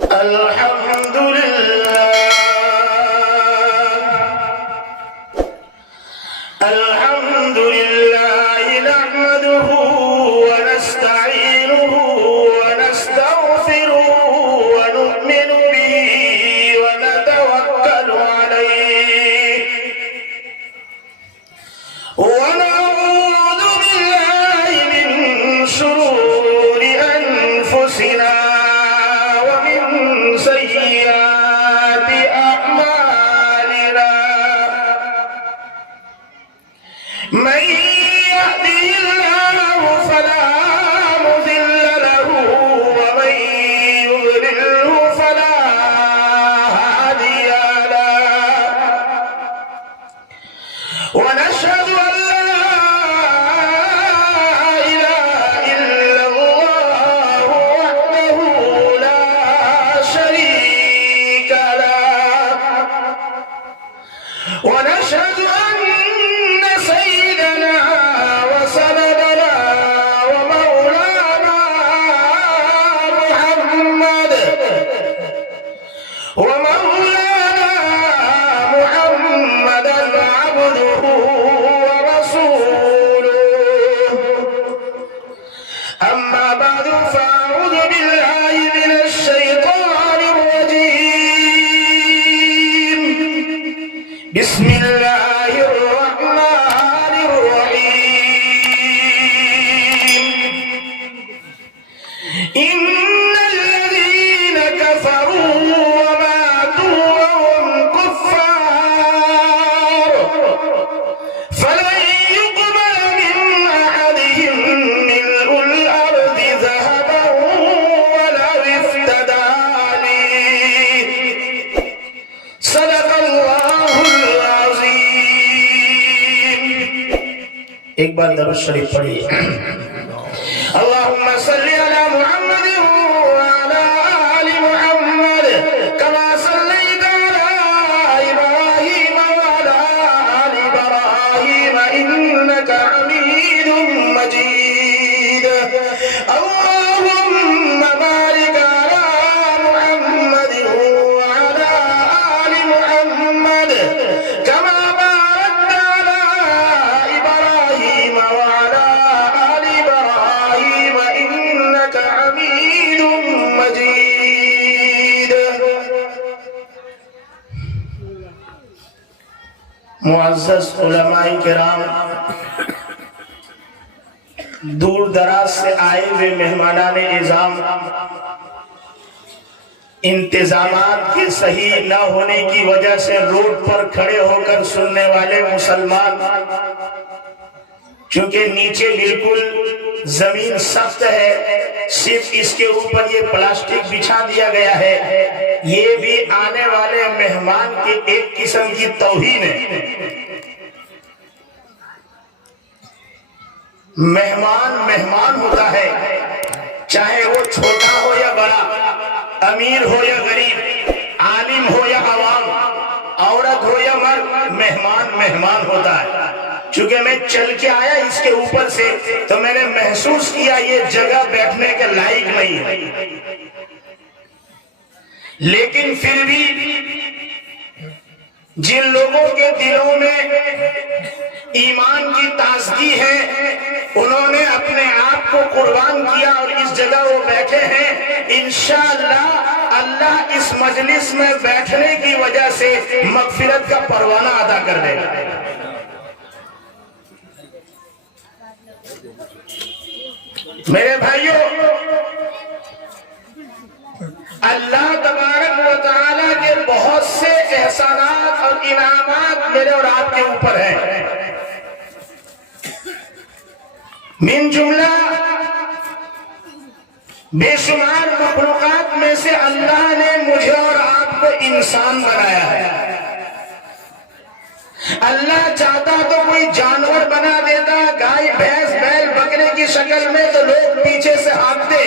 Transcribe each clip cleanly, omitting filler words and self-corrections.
الحمد لله الحمد لله نحمده ونستعينه ونستغفره ونؤمن به ونتوكل عليه ونعوذ بالله من شرور أنفسنا ومن سيئات أعمالنا من يهده الله فلا مضل له ومن يضلله فلا هادي له ونشهد أن لا إله إلا الله وحده لا شريك له ونشهد أن سيدنا وسندنا ومولانا محمدا عبده ورسوله أما بعد فأعوذ بالله من الشيطان الرجيم بسم الله الرحمن الرحيم إن الذين كفروا وماتوا وهم كفار فلن يقبل من أحدهم ملء الأرض ذهبا ولو افتدى به صدق الله العظيم. ایک بار درود شریف پڑھیے. اللهم صل على محمد وعلى آل محمد كما صليت على إبراهيم وعلى آل إبراهيم إنك حميد مجيد. اللهم بارك على محمد وعلى آل محمد كما باركت على إبراهيم وعلى آل إبراهيم إنك حميد مجيد. معزز علماء کرام، دور دراز سے آئے ہوئے مہمانان اعظام، انتظامات کے صحیح نہ ہونے کی وجہ سے روڈ پر کھڑے ہو کر سننے والے مسلمان، چونکہ نیچے بالکل زمین سخت ہے، صرف اس کے اوپر یہ پلاسٹک بچھا دیا گیا ہے، یہ بھی آنے والے مہمان کی ایک قسم کی توہین ہے. مہمان ہوتا ہے، چاہے وہ چھوٹا ہو یا بڑا، امیر ہو یا غریب، عالم ہو یا عوام، عورت ہو یا مرد، مہمان ہوتا ہے. چونکہ میں چل کے آیا اس کے اوپر سے تو میں نے محسوس کیا یہ جگہ بیٹھنے کے لائق نہیں ہے، لیکن پھر بھی جن لوگوں کے دلوں میں ایمان کی تازگی ہے انہوں نے اپنے آپ کو قربان کیا اور اس جگہ وہ بیٹھے ہیں. انشاءاللہ اللہ اس مجلس میں بیٹھنے کی وجہ سے مغفرت کا پروانہ ادا کر دے گا. میرے بھائیوں، اللہ تبارک و تعالیٰ کے بہت سے احسانات اور انعامات میرے اور آپ کے اوپر ہیں. من جملہ بے شمار مخلوقات میں سے اللہ نے مجھے اور آپ کو انسان بنایا ہے. اللہ چاہتا تو کوئی جانور بنا دیتا، گائے بھینس بیل بکرے کی شکل میں، تو لوگ پیچھے سے ہانکتے.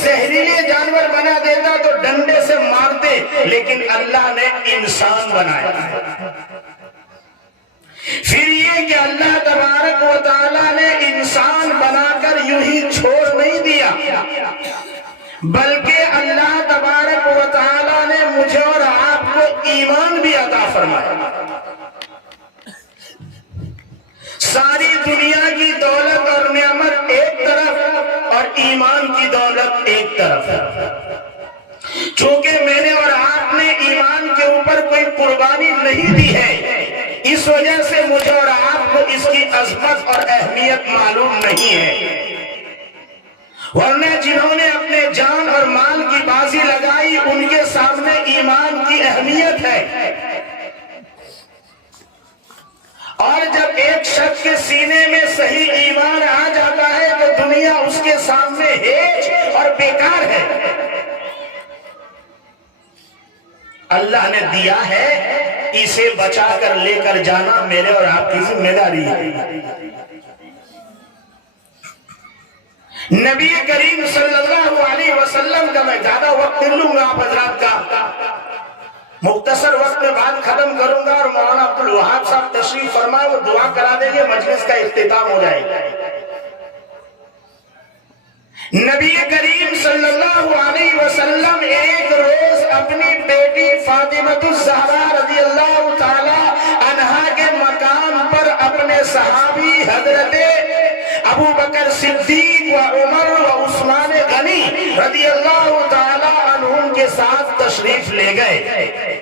زہریلے جانور بنا دیتا تو ڈنڈے سے مارتے، لیکن اللہ نے انسان بنایا. پھر یہ کہ اللہ تبارک و تعالیٰ نے انسان بنا کر یوں ہی چھوڑ نہیں دیا، بلکہ اللہ تبارک و تعالیٰ ایمان بھی عطا فرمائے. ساری دنیا کی دولت اور نعمت ایک طرف اور ایمان کی دولت ایک طرف. چونکہ میں نے اور آپ نے ایمان کے اوپر کوئی قربانی نہیں دی ہے، اس وجہ سے مجھے اور آپ کو اس کی عظمت اور اہمیت معلوم نہیں ہے. ورنہ جنہوں نے اپنے جان اور مال کی بازی لگائی ان کے سامنے ایمان کی اہمیت ہے. اور جب ایک شخص کے سینے میں صحیح ایمان آ جاتا ہے تو دنیا اس کے سامنے ہیچ اور بیکار ہے. اللہ نے دیا ہے، اسے بچا کر لے کر جانا میرے اور آپ کی ذمہ داری ہے. نبی کریم صلی اللہ علیہ وسلم کا میں زیادہ وقت نہیں لوں گا آپ حضرات کا، مختصر وقت میں بات ختم کروں گا اور مولانا عبد الوہاب صاحب تشریف فرمائے، وہ دعا کرا دیں گے، مجلس کا اختتام ہو جائے گا. نبی کریم صلی اللہ علیہ وسلم ایک روز اپنی بیٹی فاطمہ الزہرا رضی اللہ تعالی عنہا کے مقام پر اپنے صحابی حضرت ابو بکر صدیق و عمر و عثمان غنی رضی اللہ تعالی عنہم کے ساتھ تشریف لے گئے.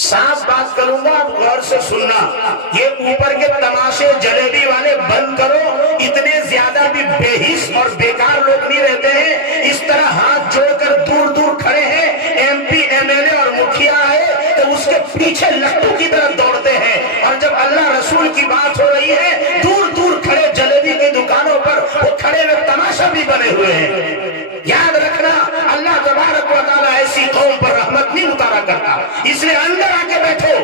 صاف بات کروں گا، آپ غور سے سننا. یہ اوپر کے تماشے جلیبی والے بند کرو، اتنے زیادہ بھی بے حس اور بیکار لوگ نہیں رہتے ہیں. اس طرح ہاتھ جوڑ کر دور دور کھڑے ہیں، M P M L A اور مکھیا آئے تو اس کے پیچھے لٹو کی طرح دوڑتے ہیں. اور جب اللہ رسول کی بات ہو رہی ہے، دور دور کھڑے جلیبی کی دکانوں پر وہ کھڑے ہوئے تماشا بھی بنے ہوئے ہیں. یاد رکھنا، اللہ تبارک و تعالیٰ ایسی قوم پر رحمت نہیں اتارا کرتا. اس لیے اندر آ کے بیٹھو.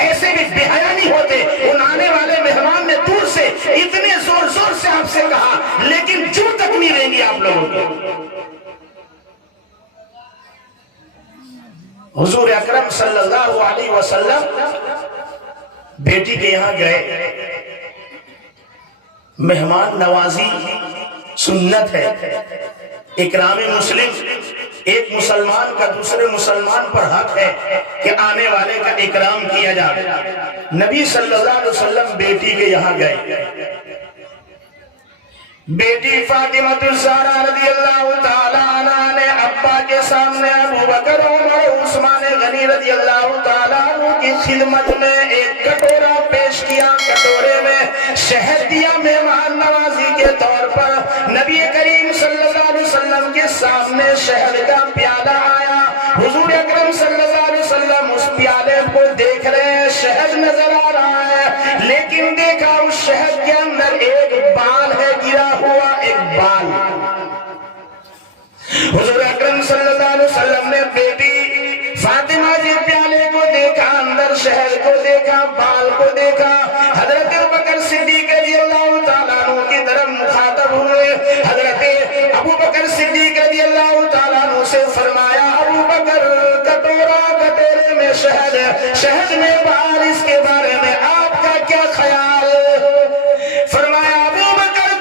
ایسے بھی بے حیا نہیں ہوتے. ان آنے والے مہمان نے دور سے اتنے زور زور سے آپ سے کہا، لیکن جو تک نہیں رہیں گی آپ لوگوں کو. حضور اکرم صلی اللہ علیہ وسلم بیٹی کے یہاں گئے. مہمان نوازی سنت ہے، اکرام مسلم. ایک مسلمان کا دوسرے مسلمان پر حق ہے کہ آنے والے کا اکرام کیا جائے. نبی صلی اللہ علیہ وسلم بیٹی کے یہاں گئے. بیٹی فاطمہ الزہرا رضی اللہ تعالی عنہا نے ابا کے سامنے ابو بکر عمر عثمان غنی رضی اللہ تعالی عنہ کی خدمت میں ایک کٹورا پیش کیا. کٹورے میں شہد دیا مہمان نوازی کے طور پر. نبی کریم صلی اللہ علیہ وسلم کے سامنے شہد کا پیالہ آیا. حضور اکرم صلی اللہ علیہ وسلم اس پیالے کو دیکھ رہے ہیں، شہد نظر آ رہا ہے، لیکن دیکھا اس شہد کے اندر ایک بال ہے گرا ہوا، ایک بال. حضور اکرم صلی اللہ علیہ وسلم نے بیٹی فاطمہ کے پیالے کو دیکھا، اندر شہد کو دیکھا، بال کو دیکھا. حضرت ابو بکر صدیق رضی اللہ تعالیٰ عنہ کی طرف مخاطب ہوئے. حضرت ابو بکر صدیق رضی اللہ تعالیٰ عنہ سے فرمایا، ابو بکر کٹورے میں شہد، شہد میں بال، اس کے بارے میں آپ کا کیا خیال؟ فرمایا ابو بکر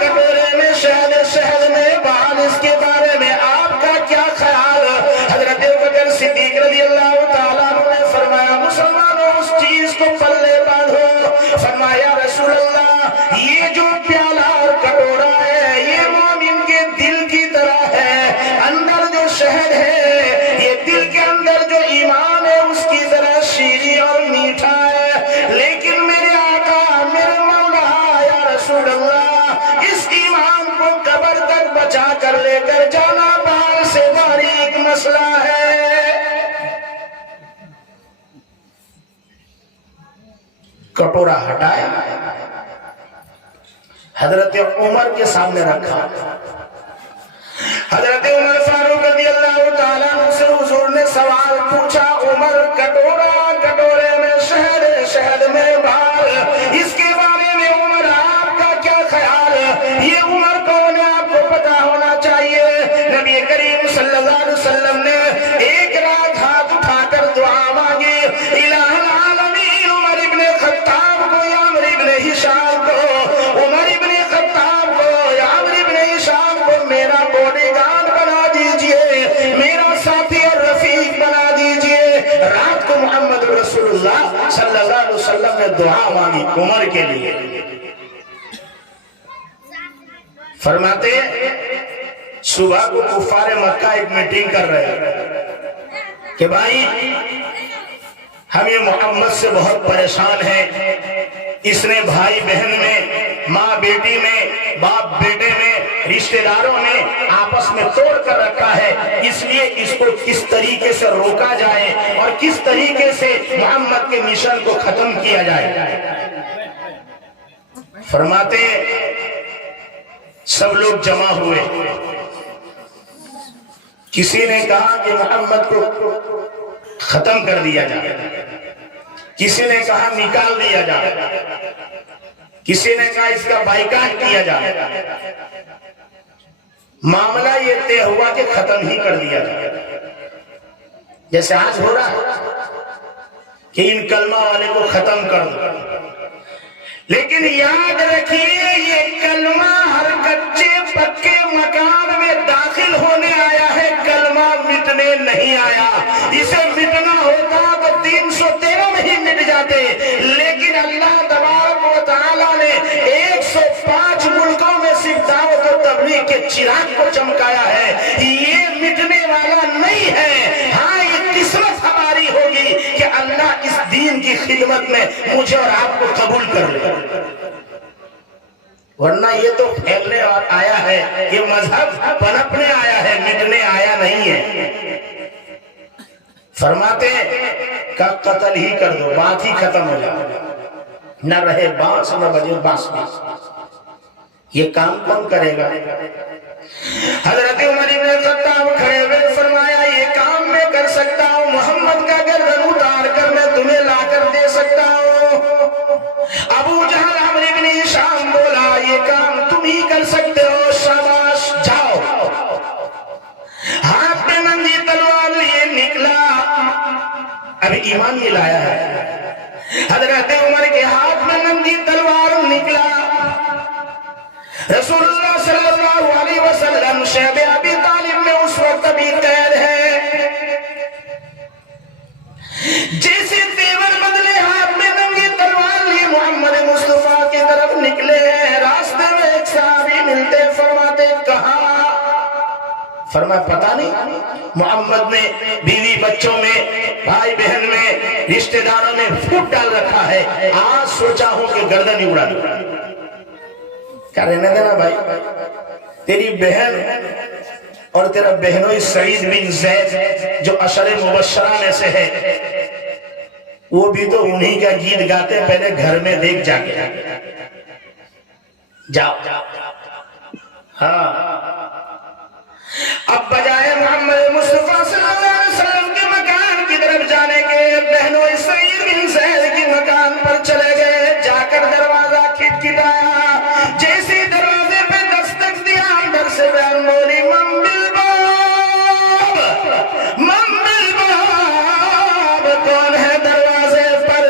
کٹورے میں شہد، شہد میں بال، اس کے بارے میں آپ کا کیا خیال؟ حضرت ابو بکر صدیق رضی اللہ تعالیٰ عنہ نے فرمایا، مسلمانوں اس چیز کو پلے باندھو. فرمایا رسول اللہ، یہ جو پیالہ اور کٹورا ہے یہ مومن کے دل کی طرح ہے. اندر جو شہد ہے یہ دل کے اندر جو ایمان ہے اس کی طرح شیریں اور میٹھا ہے. لیکن میرے آقا، میرے مولا یا رسول اللہ، اس ایمان کو قبر تک بچا کر لے کر جانا بال سے باریک مسئلہ ہے. کٹورا ہٹایا، حضرت عمر کے سامنے رکھا. حضرت عمر فاروق رضی اللہ تعالیٰ عنہ سے حضور نے سوال پوچھا، عمر کٹورے میں شہد، شہد میں بال، اس کے بارے میں عمر آپ کا کیا خیال؟ یہ عمر کون ہے آپ کو پتا ہونا چاہیے. نبی کریم صلی اللہ علیہ وسلم نے ایک رات ہاتھ اٹھا کر دعا مانگی، الہ العالمین عمر ابن خطاب کو یا عمر ابن ہشام کو، عمر ابن خطاب کو یا عمر ابن ہشام کو میرا باڈی گارڈ بنا دیجئے، میرا ساتھی اور رفیق بنا دیجئے. رسول اللہ صلی اللہ علیہ وسلم نے دعا مانگی عمر کے لیے. فرماتے صبح کو کفار مکہ ایک میٹنگ کر رہے ہیں کہ بھائی ہم یہ محمد سے بہت پریشان ہیں. اس نے بھائی بہن میں، ماں بیٹی میں، باپ بیٹے میں، رشتہ داروں میں آپس میں توڑ کر رکھا ہے. اس لیے اس کو کس طریقے سے روکا جائے اور کس طریقے سے محمد کے مشن کو ختم کیا جائے. فرماتے سب لوگ جمع ہوئے. کسی نے کہا کہ محمد کو ختم کر دیا جائے، کسی نے کہا نکال دیا جائے، کسی نے کہا اس کا بائیکاٹ کیا جائے. معاملہ یہ طے ہوا کہ ختم ہی کر دیا جائے، جیسے آج ہو رہا ہے کہ ان کلمہ والے کو ختم کر دو. لیکن یاد رکھیے یہ کلمہ ہر کچے پکے مکان میں داخل ہونے آیا ہے، کلمہ مٹنے نہیں آیا. اسے مٹنا ہوتا تو 313 میں ہی مٹ جاتے. لیکن اللہ تبارک و تعالیٰ نے 105 ملکوں میں صرف دعوت و تبلیغ کے چراغ کو چمکایا ہے. یہ مٹنے والا نہیں ہے. ہاں یہ قسمت ہماری ہوگی کہ اللہ اس دین کی خدمت میں مجھے اور آپ کو قبول کر لے. ورنہ یہ تو پھیلنے اور آیا ہے، یہ مذہب پنپنے آیا ہے، مٹنے آیا نہیں ہے. فرماتے کا قتل ہی کر دو، بات ہی ختم ہو جائے، نہ رہے بانس نہ بجے بانسری. یہ کام کون کرے گا؟ حضرت عمر بن خطاب کھڑے ہوئے فرمایا یہ کام میں کر سکتا ہوں، محمد کا گردن اتار کر میں تمہیں لا کر دے سکتا ہوں. ابو جہل عمرو بن ہشام بولا یہ کام تم ہی کر سکتے ہو، شاباش جاؤ. ہاتھ میں ننگی تلوار لیے نکلا. ابھی ایمان یہ لایا ہے. حضرت عمر کے ہاتھ میں ننگی تلوار نکلا. رسول اللہ صلی اللہ علیہ وسلم شیب ابی طالب میں اس وقت ابھی قید ہے. جیسے تیور بدلے ہاتھ میں ننگی تلوار لی محمد مصطفیٰ کی طرف نکلے. راستے میں ایک صحابی ملتے، فرماتے کہاں؟ فرمایا پتہ نہیں. محمد نے بیوی بچوں میں، بھائی بہن میں، رشتہ داروں میں پھوٹ ڈال رکھا ہے. آج سوچا ہوں کہ گردن ہی اڑا دوں. کیا رہنے دینا بھائی، تیری بہن اور تیرا بہنوئی سعید بن زید جو عشر مبشرہ میں سے ہے، وہ بھی تو انہی کا گیت گاتے. پہلے گھر میں دیکھ جا کے جاؤ. ہاں اب بجائے محمد مصطفیٰ صلی اللہ علیہ وسلم کے مکان کی طرف جانے کے، بہنوئی سعید بن زید کی مکان پر چلے گئے. جا کر دروازہ کھٹکھٹایا. جیسے دروازے پہ دستک دیا، اندر سے بہن بولی من بالباب، من بالباب، کون ہے دروازے پر؟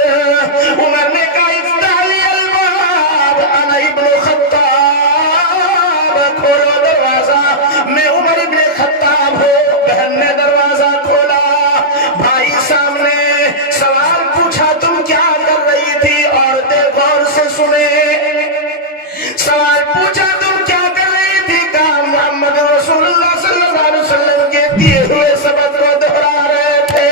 عمر نے کہا افتح لی الباب انا ابن خطاب، کھولو دروازہ، میں عمر ابن خطاب ہوں. بہن نے دروازہ کھولا. بھائی سامنے سوال پوچھا تم کیا کر رہی تھی؟ عورتیں غور سے سنے. سوال پوچھا تم کیا کر رہی تھی؟ کہا محمد رسول اللہ صلی اللہ علیہ وسلم کے دیے ہوئے سبق کو دہرا رہے تھے.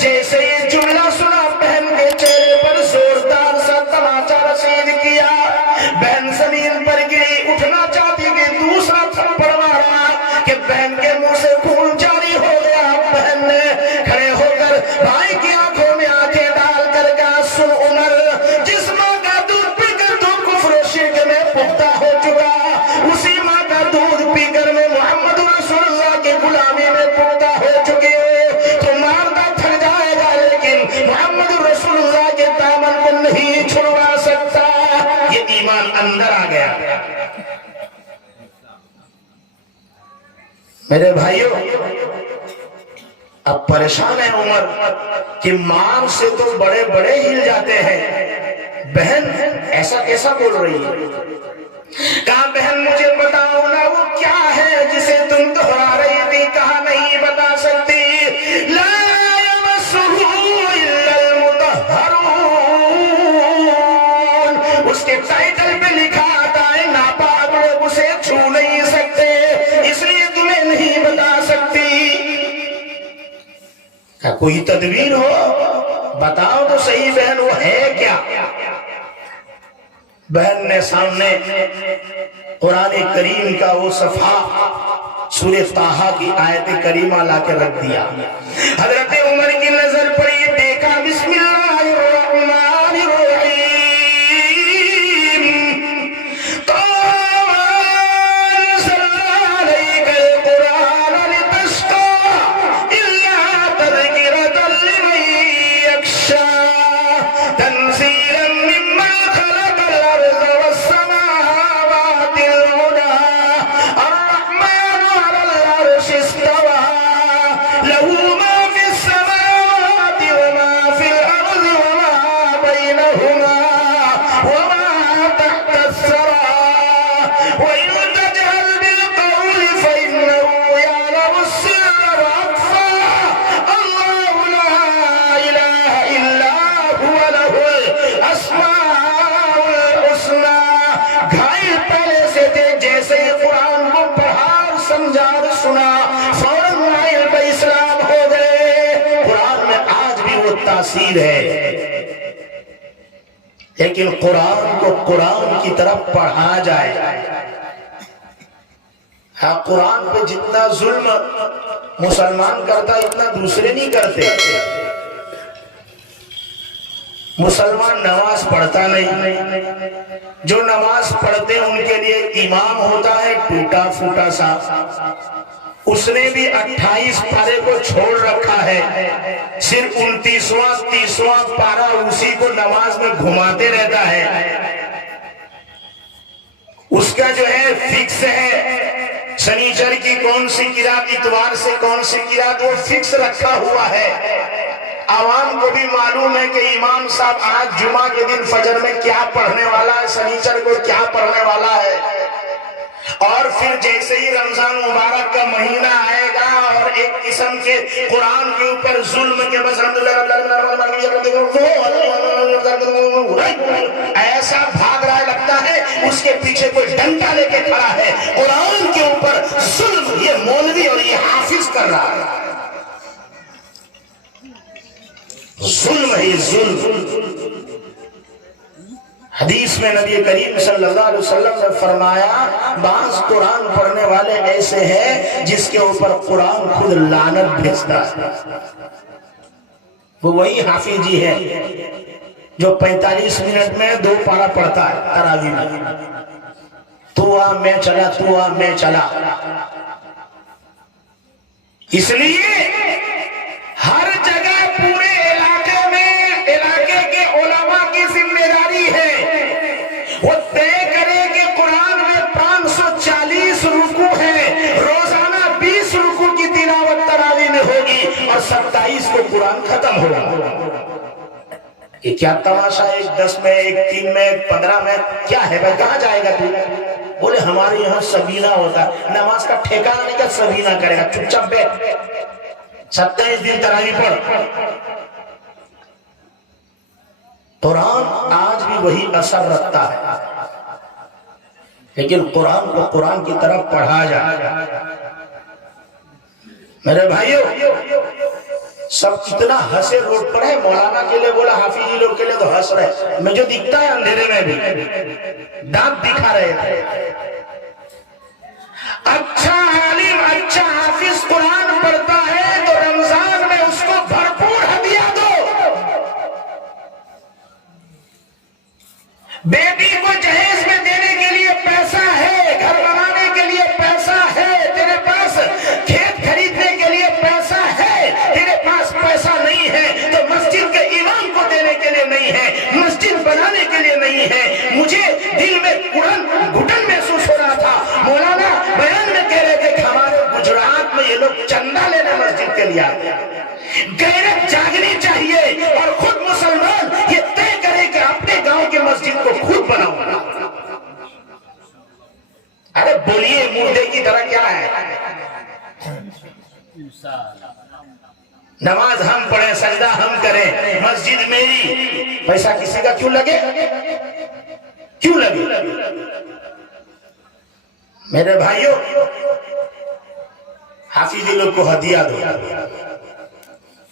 جیسے یہ جملہ سنا، بہن کے چہرے پر زوردار سا تماچا رسید کیا. بہن زمین پر گری، اٹھنا چاہتی کہ دوسرا تھپڑ مارا کہ بہن کے منہ سے خون جاری ہو گیا. بہن نے کھڑے ہو کر بھائی کی آنکھوں میں آنکھیں ڈال کر کہا سن عمر، جس ماں کا دودھ پی کر تو کفر و شرک میں پختہ ہو چکا، اسی ماں کا دودھ پی کر میں محمد رسول اللہ کی غلامی میں پختہ ہو چکے ہو. تو مارتا تھک جائے گا لیکن محمد رسول اللہ کے دامن کو نہیں چھڑوا سکتا. یہ ایمان اندر آ گیا. میرے بھائیوں اب پریشان ہے عمر کہ ماں سے تو بڑے بڑے ہل جاتے ہیں، بہن ایسا کیسا بول رہی ہے؟ کہا بہن مجھے بتاؤ نا وہ کیا ہے جسے تم دہرا رہی تھی؟ کہا نہیں بتا سکتی. لا يمسه إلا کوئی تدبیر ہو بتاؤ تو صحیح بہن وہ ہے کیا؟ بہن نے سامنے قرآن کریم کا وہ صفحہ سورہ طٰہٰ کی آیت کریمہ لا کے رکھ دیا. حضرت عمر کی نظر پڑی، دیکھا بسم اللہ الرحمن الرحیم تاثیر ہے. لیکن قرآن کو قرآن کی طرف پڑھا جائے. ہاں قرآن پہ جتنا ظلم مسلمان کرتا اتنا دوسرے نہیں کرتے. مسلمان نماز پڑھتا نہیں، جو نماز پڑھتے ان کے لیے امام ہوتا ہے ٹوٹا پھوٹا سا، اس نے بھی 28 پارے کو چھوڑ رکھا ہے، صرف 29واں 30واں پارا اسی کو نماز میں گھماتے رہتا ہے. اس کا جو ہے فکس ہے، شنیچر کی کون سی قرات، اتوار سے کون سی قرات، وہ فکس رکھا ہوا ہے. عوام کو بھی معلوم ہے کہ امام صاحب آج جمعہ کے دن فجر میں کیا پڑھنے والا ہے، شنیچر کو کیا پڑھنے والا ہے. اور پھر جیسے ہی رمضان مبارک کا مہینہ آئے گا اور ایک قسم کے قرآن کے اوپر ظلم کے بس ایسا بھاگ رہا لگتا ہے اس کے پیچھے کوئی ڈنڈا لے کے کھڑا ہے. قرآن کے اوپر ظلم یہ مولوی اور یہ حافظ کر رہا ہے. ظلم ہی ظلم. حدیث میں نبی کریم صلی اللہ علیہ وسلم نے فرمایا بعض قرآن پڑھنے والے ایسے ہیں جس کے اوپر قرآن خود لعنت بھیجتا ہے. وہ وہی حافظ جی ہے جو 45 منٹ میں 2 پارا پڑھتا ہے تراویح میں، تو آ میں چلا تو آ میں چلا. اس لیے ہر جگہ پورے علاقے میں علاقے کے علماء کی ذمہ داری ہے وہ طے کرے کہ قرآن میں 540 رکوع ہے، روزانہ 20 رکوع کی تلاوت تراویح میں ہوگی اور 27 کو قرآن ختم ہوگا. یہ کیا تماشا ہے؟ ایک 10 میں، ایک 3 میں، ایک 15 میں، کیا ہے بھائی؟ کہاں جائے گا تو؟ بولے ہمارے یہاں سبینہ ہوتا ہے. نماز کا ٹھیکانہ نہیں کہ سبینہ کرے گا، چپ چاپ بیٹھ 27 دن تراویح پڑھ. قرآن آج بھی وہی اثر رکھتا ہے، لیکن قرآن کو قرآن کی طرف پڑھا جائے. میرے بھائیو سب کتنا ہنسے روڈ پر ہے. مولانا کے لیے بولا، حافظی لوگ کے لیے تو ہنس رہے. میں جو دکھتا ہے اندھیرے میں بھی دانت دکھا رہے تھے. اچھا عالم اچھا حافظ قرآن پڑھتا ہے تو رمضان میں اس کو بھرپور ہدیہ دو. بیٹی کو جہیز میں دینے کے لیے پیسہ ہے، گھر بنانے کے لیے پیسہ ہے، تیرے پاس کھیت خریدنے کے لیے پیسہ ہے، تیرے پاس پیسہ نہیں ہے تو مسجد کے امام کو دینے کے لیے نہیں ہے، مسجد بنانے کے لیے نہیں ہے. مجھے دل میں گھٹن محسوس ہو رہا تھا. مولانا بیان میں کہہ رہے تھے کہ ہمارے گجرات میں یہ لوگ چندہ لینے مسجد کے لیے آتے ہیں. غیرت جاگنی چاہیے اور خود مسلمان یہ طے کرے کہ اپنے گاؤں کی مسجد کو خود بناؤں. ارے بولیے مردے کی طرح کیا ہے؟ نماز ہم پڑھیں، سجدہ ہم کریں، مسجد میری. پیسہ کسی کا کیوں لگے؟ کیوں لگے؟ میرے بھائیوں حافظی لوگ کو ہدیہ دو.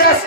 10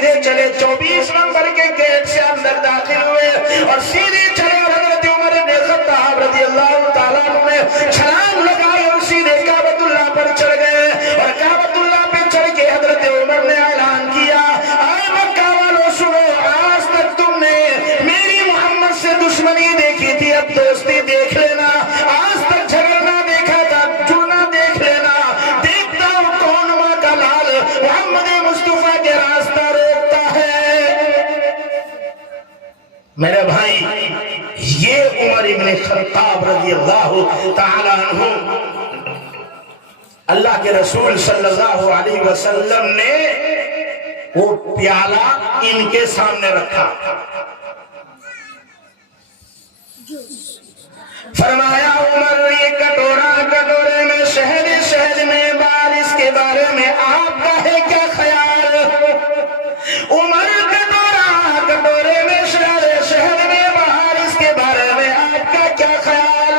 سیدھے چلے 24 نمبر کے گیٹ سے اندر داخل ہوئے اور سیدھے چلے اور حضرت عمر بن خطاب رضی اللہ تعالیٰ عنہ نے چھلانگ لگائی اور سیدھے کعبۃ اللہ پر چڑھ گئے اور کعبۃ اللہ پہ چڑھ کے حضرت عمر نے اعلان کیا اے مکہ والوں سنو آج تک تم نے میری محمد سے دشمنی دیکھی تھی اب دوستی دیکھ لینا آج تک جھگڑنا دیکھا تھا جڑنا دیکھ لینا دیکھتا ہوں کون ماں کا لال محمد مصطفیٰ کے راستہ روکتا ہے میرے بھائی یہ عمر ابن خطاب رضی اللہ تعالیٰ عنہ اللہ کے رسول صلی اللہ علیہ وسلم نے وہ پیالہ ان کے سامنے رکھا فرمایا عمر یہ کٹورے میں شہد میں بارش کے بارے میں آپ کا ہے کیا خیال عمر کٹورے میں شہد میں بارش کے بارے میں آپ کا کیا خیال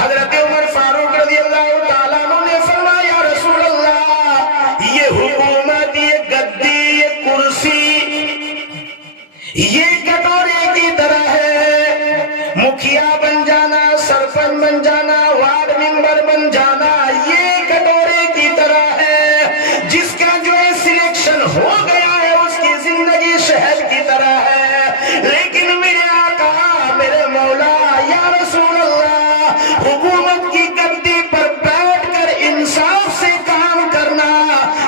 حضرت عمر فاروق رضی اللہ تعالیٰ عنہ نے فرمایا رسول اللہ یہ حکومت یہ گدی یہ کرسی یہ کٹورے کی طرح ہے مکھیا بن جانا سرپنچ بن جانا وارڈ ممبر بن جانا یہ کٹورے کی طرح ہے جس کا جو ہے سلیکشن ہو گیا ہے اس کی زندگی شہد کی طرح ہے لیکن میرے آقا میرے مولا یا رسول اللہ حکومت کی گدی پر بیٹھ کر انصاف سے کام کرنا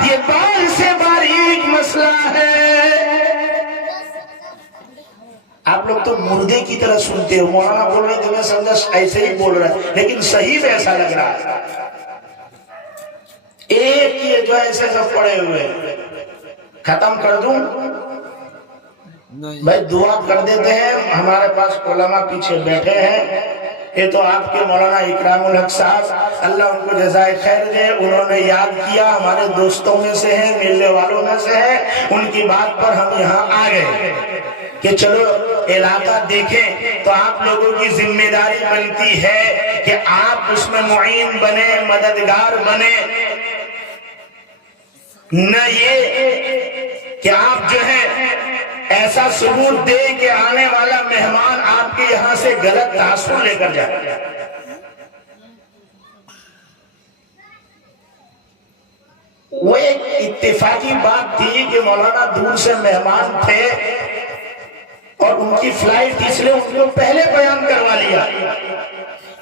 یہ بال سے باریک مسئلہ ہے آپ لوگ تو مردے کی طرح سنتے ہو مولانا بول رہے تھے میں سمجھا ایسے ہی بول رہا ہے لیکن صحیح میں ایسا لگ رہا ہے ایک یہ جو ایسے سب پڑے ہوئے ختم کر دوں بھائی دعا کر دیتے ہیں ہمارے پاس علماء پیچھے بیٹھے ہیں یہ تو آپ کے مولانا اکرام الحق صاحب اللہ ان کو جزائے خیر دے انہوں نے یاد کیا ہمارے دوستوں میں سے ہیں ملنے والوں میں سے ہیں ان کی بات پر ہم یہاں آ گئے کہ چلو علاقہ دیکھیں تو آپ لوگوں کی ذمہ داری بنتی ہے کہ آپ اس میں معین بنے مددگار بنے نہ یہ کہ آپ جو ہے ایسا ثبوت دے کہ آنے والا مہمان آپ کے یہاں سے غلط تاثر لے کر جائے وہ ایک اتفاقی بات تھی کہ مولانا دور سے مہمان تھے اور ان کی فلائٹ اس لیے ان کو پہلے بیان کروا لیا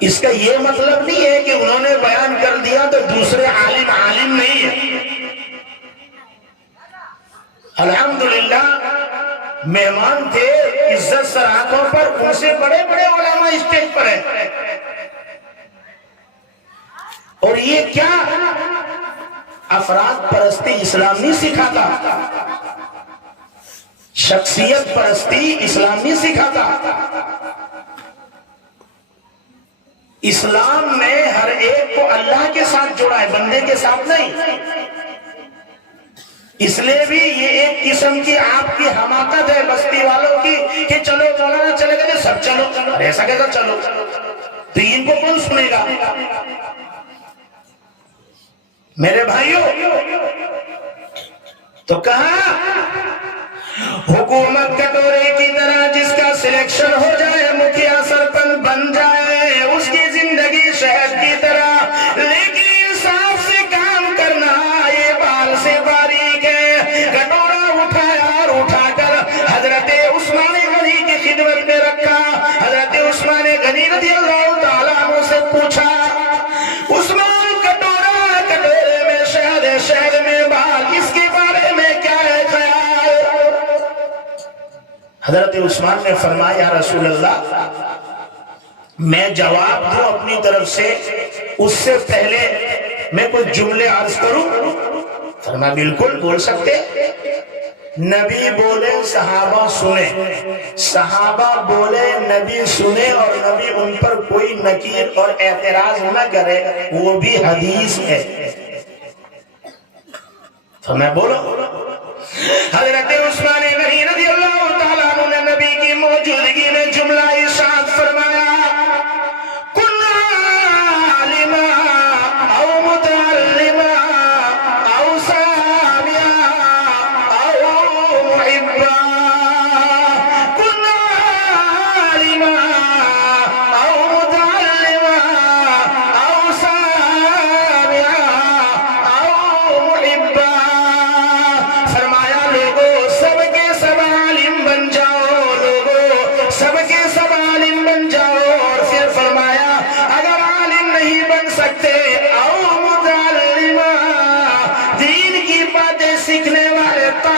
اس کا یہ مطلب نہیں ہے کہ انہوں نے بیان کر دیا تو دوسرے عالم نہیں ہے الحمدللہ مہمان تھے عزت سراہوں پر ان سے بڑے بڑے علماء اسٹیج پر ہیں اور یہ کیا افراد پرستی اسلام نہیں سکھاتا شخصیت پرستی اسلام نہیں سکھاتا اسلام نے ہر ایک کو اللہ کے ساتھ جوڑا ہے بندے کے ساتھ نہیں اس لیے بھی یہ ایک قسم کی آپ کی حماقت ہے بستی والوں کی کہ چلو مولانا چلے گئے سب چلو ایسا کیسا چلو تو ان کو کون سنے گا میرے بھائیوں تو کہا حکومت کٹورے کی طرح جس کا سلیکشن ہو جائے مکھیا سرپنچ بن جائے اس کی زندگی شہد کی طرح لیکن انصاف سے کام کرنا یہ بال سے باریک ہے کٹورا اٹھایا اور اٹھا کر حضرت عثمان غنی کی خدمت میں رکھا حضرت عثمان غنی رضی اللہ تعالیٰ عنہ سے پوچھا عثمان کٹورے میں شہد میں بال اس کے بارے میں کیا ہے خیال حضرت عثمان نے فرمایا یا رسول اللہ میں جواب دوں اپنی طرف سے اس سے پہلے میں کچھ جملے عرض کروں فرمایا بالکل بول سکتے نبی بولے صحابہ سنے صحابہ بولے نبی سنے اور نبی ان پر کوئی نکیر اور اعتراض نہ کرے وہ بھی حدیث ہے فرمایا بولو حضرت عثمان غنی رضی اللہ تعالیٰ عنہ نے نبی کی موجودگی میں جملہ ارشاد فرمایا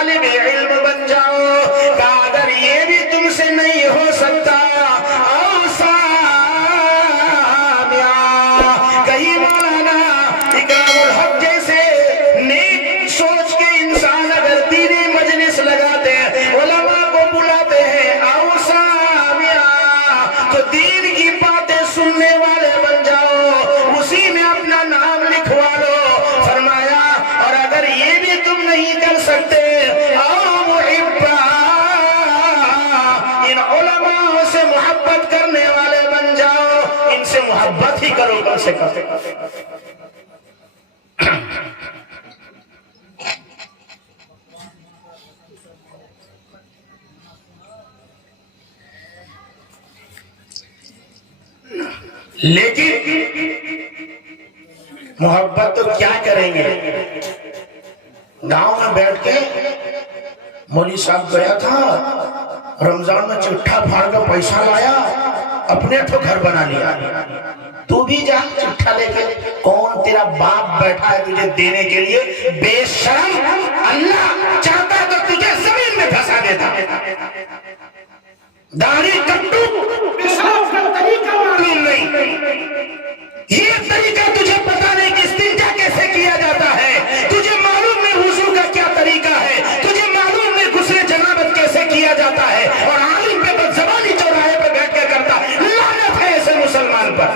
طالب علم بن جاؤ. کہا اگر یہ بھی تم سے نہیں ہو سکتا او سامیا, کہیں مولانا اکرام الحق جیسے نیک سوچ کے انسان اگر دینی مجلس لگاتے ہیں, علماء کو بلاتے ہیں او سامیا, تو دین کی باتیں سننے والے بن جاؤ, اسی میں اپنا نام لکھوا لو. فرمایا اور اگر یہ بھی تم نہیں کر سکتے او محبا, ان علماء سے محبت کرنے والے بن جاؤ, ان سے محبت ہی کرو کم سے کم. لیکن محبت تو کیا کریں گے. گاؤں میں بیٹھ کے مولوی صاحب گیا تھا, رمضان میں چٹھا پھاڑ کر پیسہ لایا, اپنے تو گھر بنا لیا. تو بھی جا چٹھا لے کے, کون تیرا باپ بیٹھا ہے تجھے دینے کے لیے؟ بے شرم. اللہ چاہتا تو تجھے زمین میں پھنسا دیتا. داڑھی کٹو پیشاب کا طریقہ معلوم نہیں, یہ طریقہ تجھے پتا نہیں کہ استنجا کیسے کیا جاتا ہے, تجھے معلوم نہیں وضو کا کیا طریقہ ہے, تجھے معلوم نہیں غسل جنابت کیسے کیا جاتا ہے, اور عالم پہ بدزبانی چوراہے پہ بیٹھ کے کرتا. لعنت ہے ایسے مسلمان پر.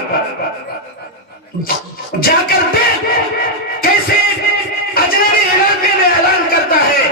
جا کر دیکھ کیسے اجنبی علاقے میں اعلان کرتا ہے,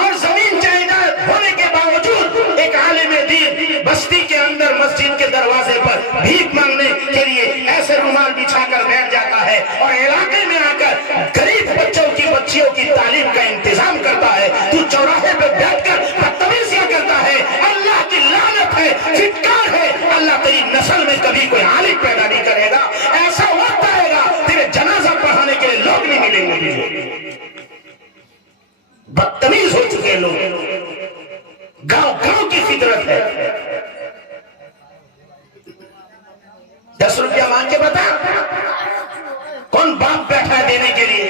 اور زمین جائیداد ہونے کے باوجود ایک عالم دین بستی کے اندر مسجد کے دروازے پر بھیک مانگنے کے لیے ایسے رومال بچھا کر بیٹھ جاتا ہے, اور علاقے میں آ کر غریب بچیوں کی تعلیم کا انتظام کرتا ہے. تو چوراہے پہ بیٹھ کر بدتمیزیاں کرتا ہے. اللہ کی لعنت ہے, فٹکار ہے. اللہ تیری نسل میں کبھی کوئی عالم پیدا نہیں کرے گا. ایسا وقت آئے گا تیرے جنازہ پڑھانے کے لیے لوگ نہیں ملیں گے تجھے. بدتمیز ہو چکے لوگ. گاؤں گاؤں کی فطرت ہے. 10 روپیہ مانگ کے بتا, کون باپ بیٹھا ہے دینے کے لیے؟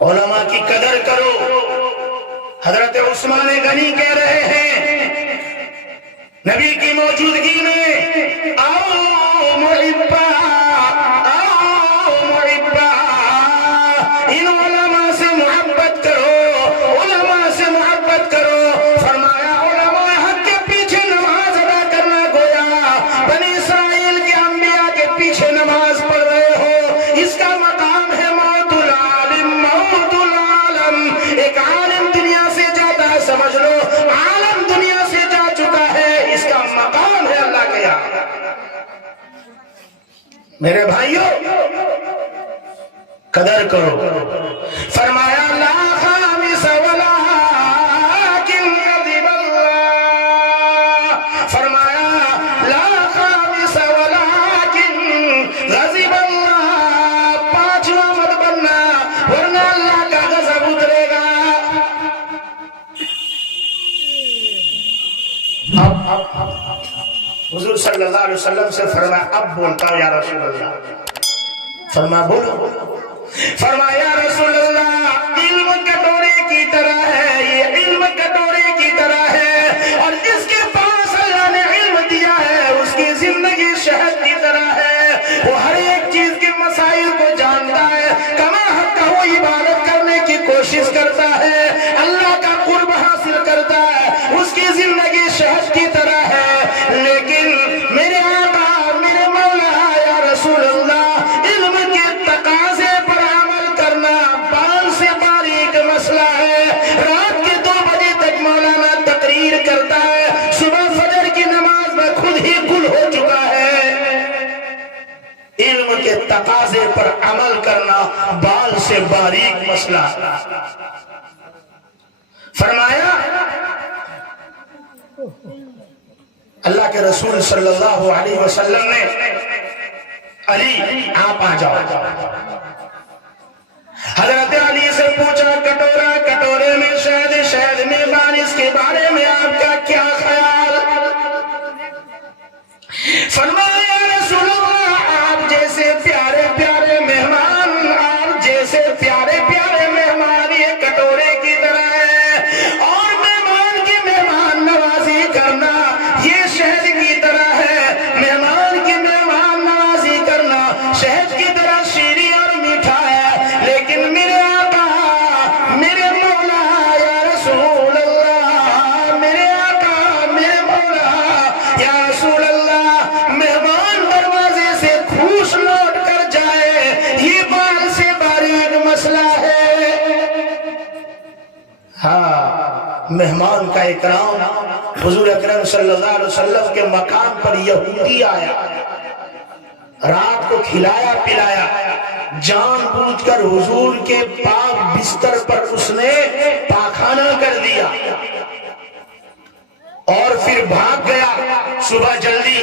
علماء کی قدر کرو. حضرت عثمان غنی کہہ رہے ہیں نبی کی موجودگی میں, آؤ محبا, آؤ محبا, ان علماء سے محبت کرو, علماء سے محبت کرو. فرمایا علماء حق کے پیچھے نماز ادا کرنا گویا بنی اسرائیل کے انبیاء کے پیچھے نماز پڑھ رہے ہو. اس کا مقام ہے موت العالم, موت العالم. ایک عالم دنیا سے جاتا ہے, سمجھ لو عالم دنیا سے جا چکا ہے, اس کا مقام ہے اللہ کے یہاں. میرے بھائیوں قدر کرو. فرمایا لا خامس ولکن غضب اللہ. فرمایا لا خامس ولکن غضب اللہ. 5واں مت بننا ورنہ اللہ کا غضب اترے گا. حضور صلی اللہ علیہ وسلم سے فرمایا اب بولتا ہوں یا رسول اللہ. فرمایا بولو. فرمایا یا رسول اللہ علم کٹورے کی طرح ہے, یہ علم کٹورے کی طرح ہے, اور جس کے پاس اللہ نے علم دیا ہے اس کی زندگی شہد کی طرح ہے. وہ ہر ایک چیز کے مسائل کو جانتا ہے, کما حق وہ عبادت کرنے کی کوشش کرتا ہے, اللہ کا قرب حاصل کرتا ہے, اس کی زندگی شہد کی طرح ہے. لیکن میرے آقا میرے مولا یا رسول اللہ علم کے تقاضے پر عمل کرنا بال سے باریک مسئلہ ہے. رات کے 2 بجے تک مولانا تقریر کرتا ہے, صبح فجر کی نماز میں خود ہی گل ہو چکا ہے. علم کے تقاضے پر عمل کرنا بال سے باریک مسئلہ. فرمایا اللہ کے رسول صلی اللہ علیہ وسلم نے علی آپ آ جاؤ. حضرت علی سے پوچھا کٹورا, کٹورے میں شہد, شہد میں بارش کے بارے میں آپ کا کیا خیال؟ فرمایا رسول اللہ آپ جیسے پیارے پیارے مہمان, آپ جیسے پیارے پیارے مہمان یہ ہاں مہمان کا اکرام. حضور اکرم صلی اللہ علیہ وسلم کے مقام پر یہودی آیا, رات کو کھلایا پلایا, جان بوجھ کر حضور کے پاک بستر پر اس نے پاخانہ کر دیا اور پھر بھاگ گیا. صبح جلدی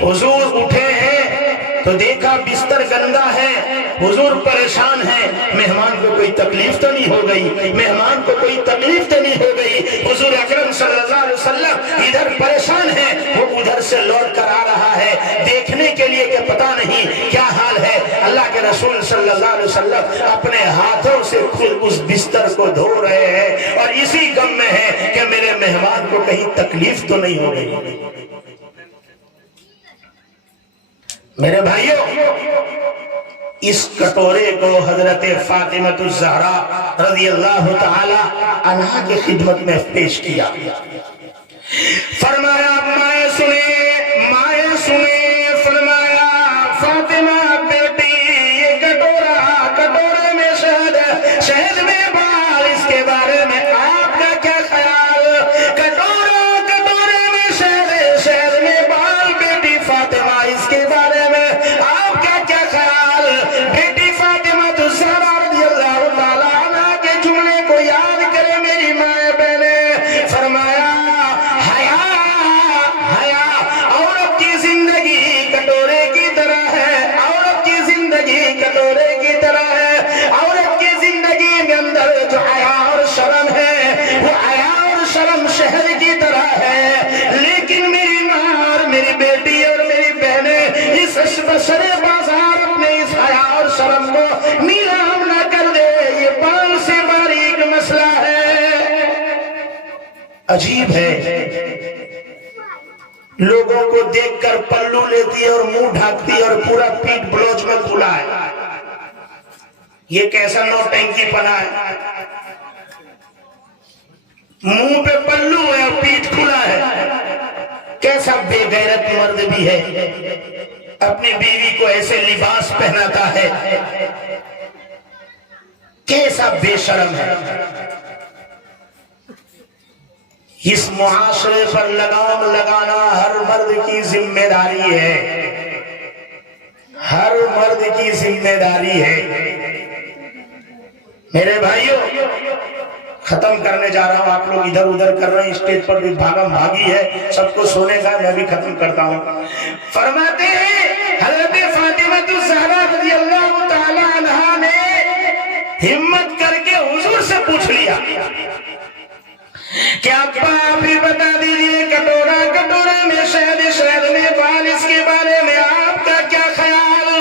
حضور اٹھے ہیں تو دیکھا بستر گندا ہے, حضور پریشان ہے. مہمان کو کوئی تکلیف تو نہیں ہو گئی, مہمان کو کوئی تکلیف تو نہیں ہو گئی. حضور اکرم صلی اللہ علیہ وسلم ادھر پریشان ہے, وہ ادھر سے لوٹ کر آ رہا ہے دیکھنے کے لیے کہ پتہ نہیں کیا حال ہے. اللہ کے رسول صلی اللہ علیہ وسلم اپنے ہاتھوں سے خود اس بستر کو دھو رہے ہیں اور اسی غم میں ہے کہ میرے مہمان کو کہیں تکلیف تو نہیں ہو گئی. میرے بھائیوں, اس کٹورے کو حضرت فاطمہ الزہرا رضی اللہ تعالی عنہا کی خدمت میں پیش کیا. فرمایا مائیں سنے, فرمایا فاطمہ بیٹی یہ کٹورے میں شہد میں بال, اس کے بارے میں آپ کا کیا خیال؟ کٹورے میں شہد میں بال, بیٹی فاطمہ اس کے بارے میں آپ کا کیا خیال؟ بیٹی فاطمہ تو زہرا رضی اللہ تعالیٰ عنہا کے جملے کو یاد کرے میری مائیں بہنیں. فرمایا حیا عورت کی زندگی کٹورے کی طرح ہے, عورت کی زندگی کٹورے کی طرح ہے. عورت کی زندگی میں اندر جو حیا اور شرم ہے وہ حیا اور شرم شہد کی طرح ہے. لیکن میری ماں اور میری بیٹی اور میری بہنیں اس بشر بازار اپنے اس حیا اور شرم کو نیلام نہ کر دے, یہ بال سے باریک مسئلہ ہے. عجیب ہے, لوگوں کو دیکھ کر پلو لیتی ہے اور منہ ڈھانکتی ہے اور پورا پیٹ بلوچ میں کھلا ہے. یہ کیسا نوٹنکی پنا ہے؟ منہ پہ پلو ہے اور پیٹ کھلا ہے. کیسا بے غیرت مرد بھی ہے, اپنی بیوی کو ایسے لباس پہناتا ہے, کیسا بے شرم ہے. اس معاشرے پر لگام لگانا ہر مرد کی ذمہ داری ہے, ہر مرد کی ذمہ داری ہے. میرے بھائیوں ختم کرنے جا رہا ہوں, آپ لوگ ادھر ادھر کر رہے ہیں, اسٹیج پر بھی بھاگا بھاگی ہے, سب کو سونے کا, میں بھی ختم کرتا ہوں. فرماتے ہیں حضرت فاطمہ الزہرا رضی اللہ تعالی عنہا نے ہمت کر کے حضور سے پوچھ لیا کہ ابا آپ ہی بتا دیجئے کٹورے میں شہد میں بال, اس کے بارے میں آپ کا کیا خیال؟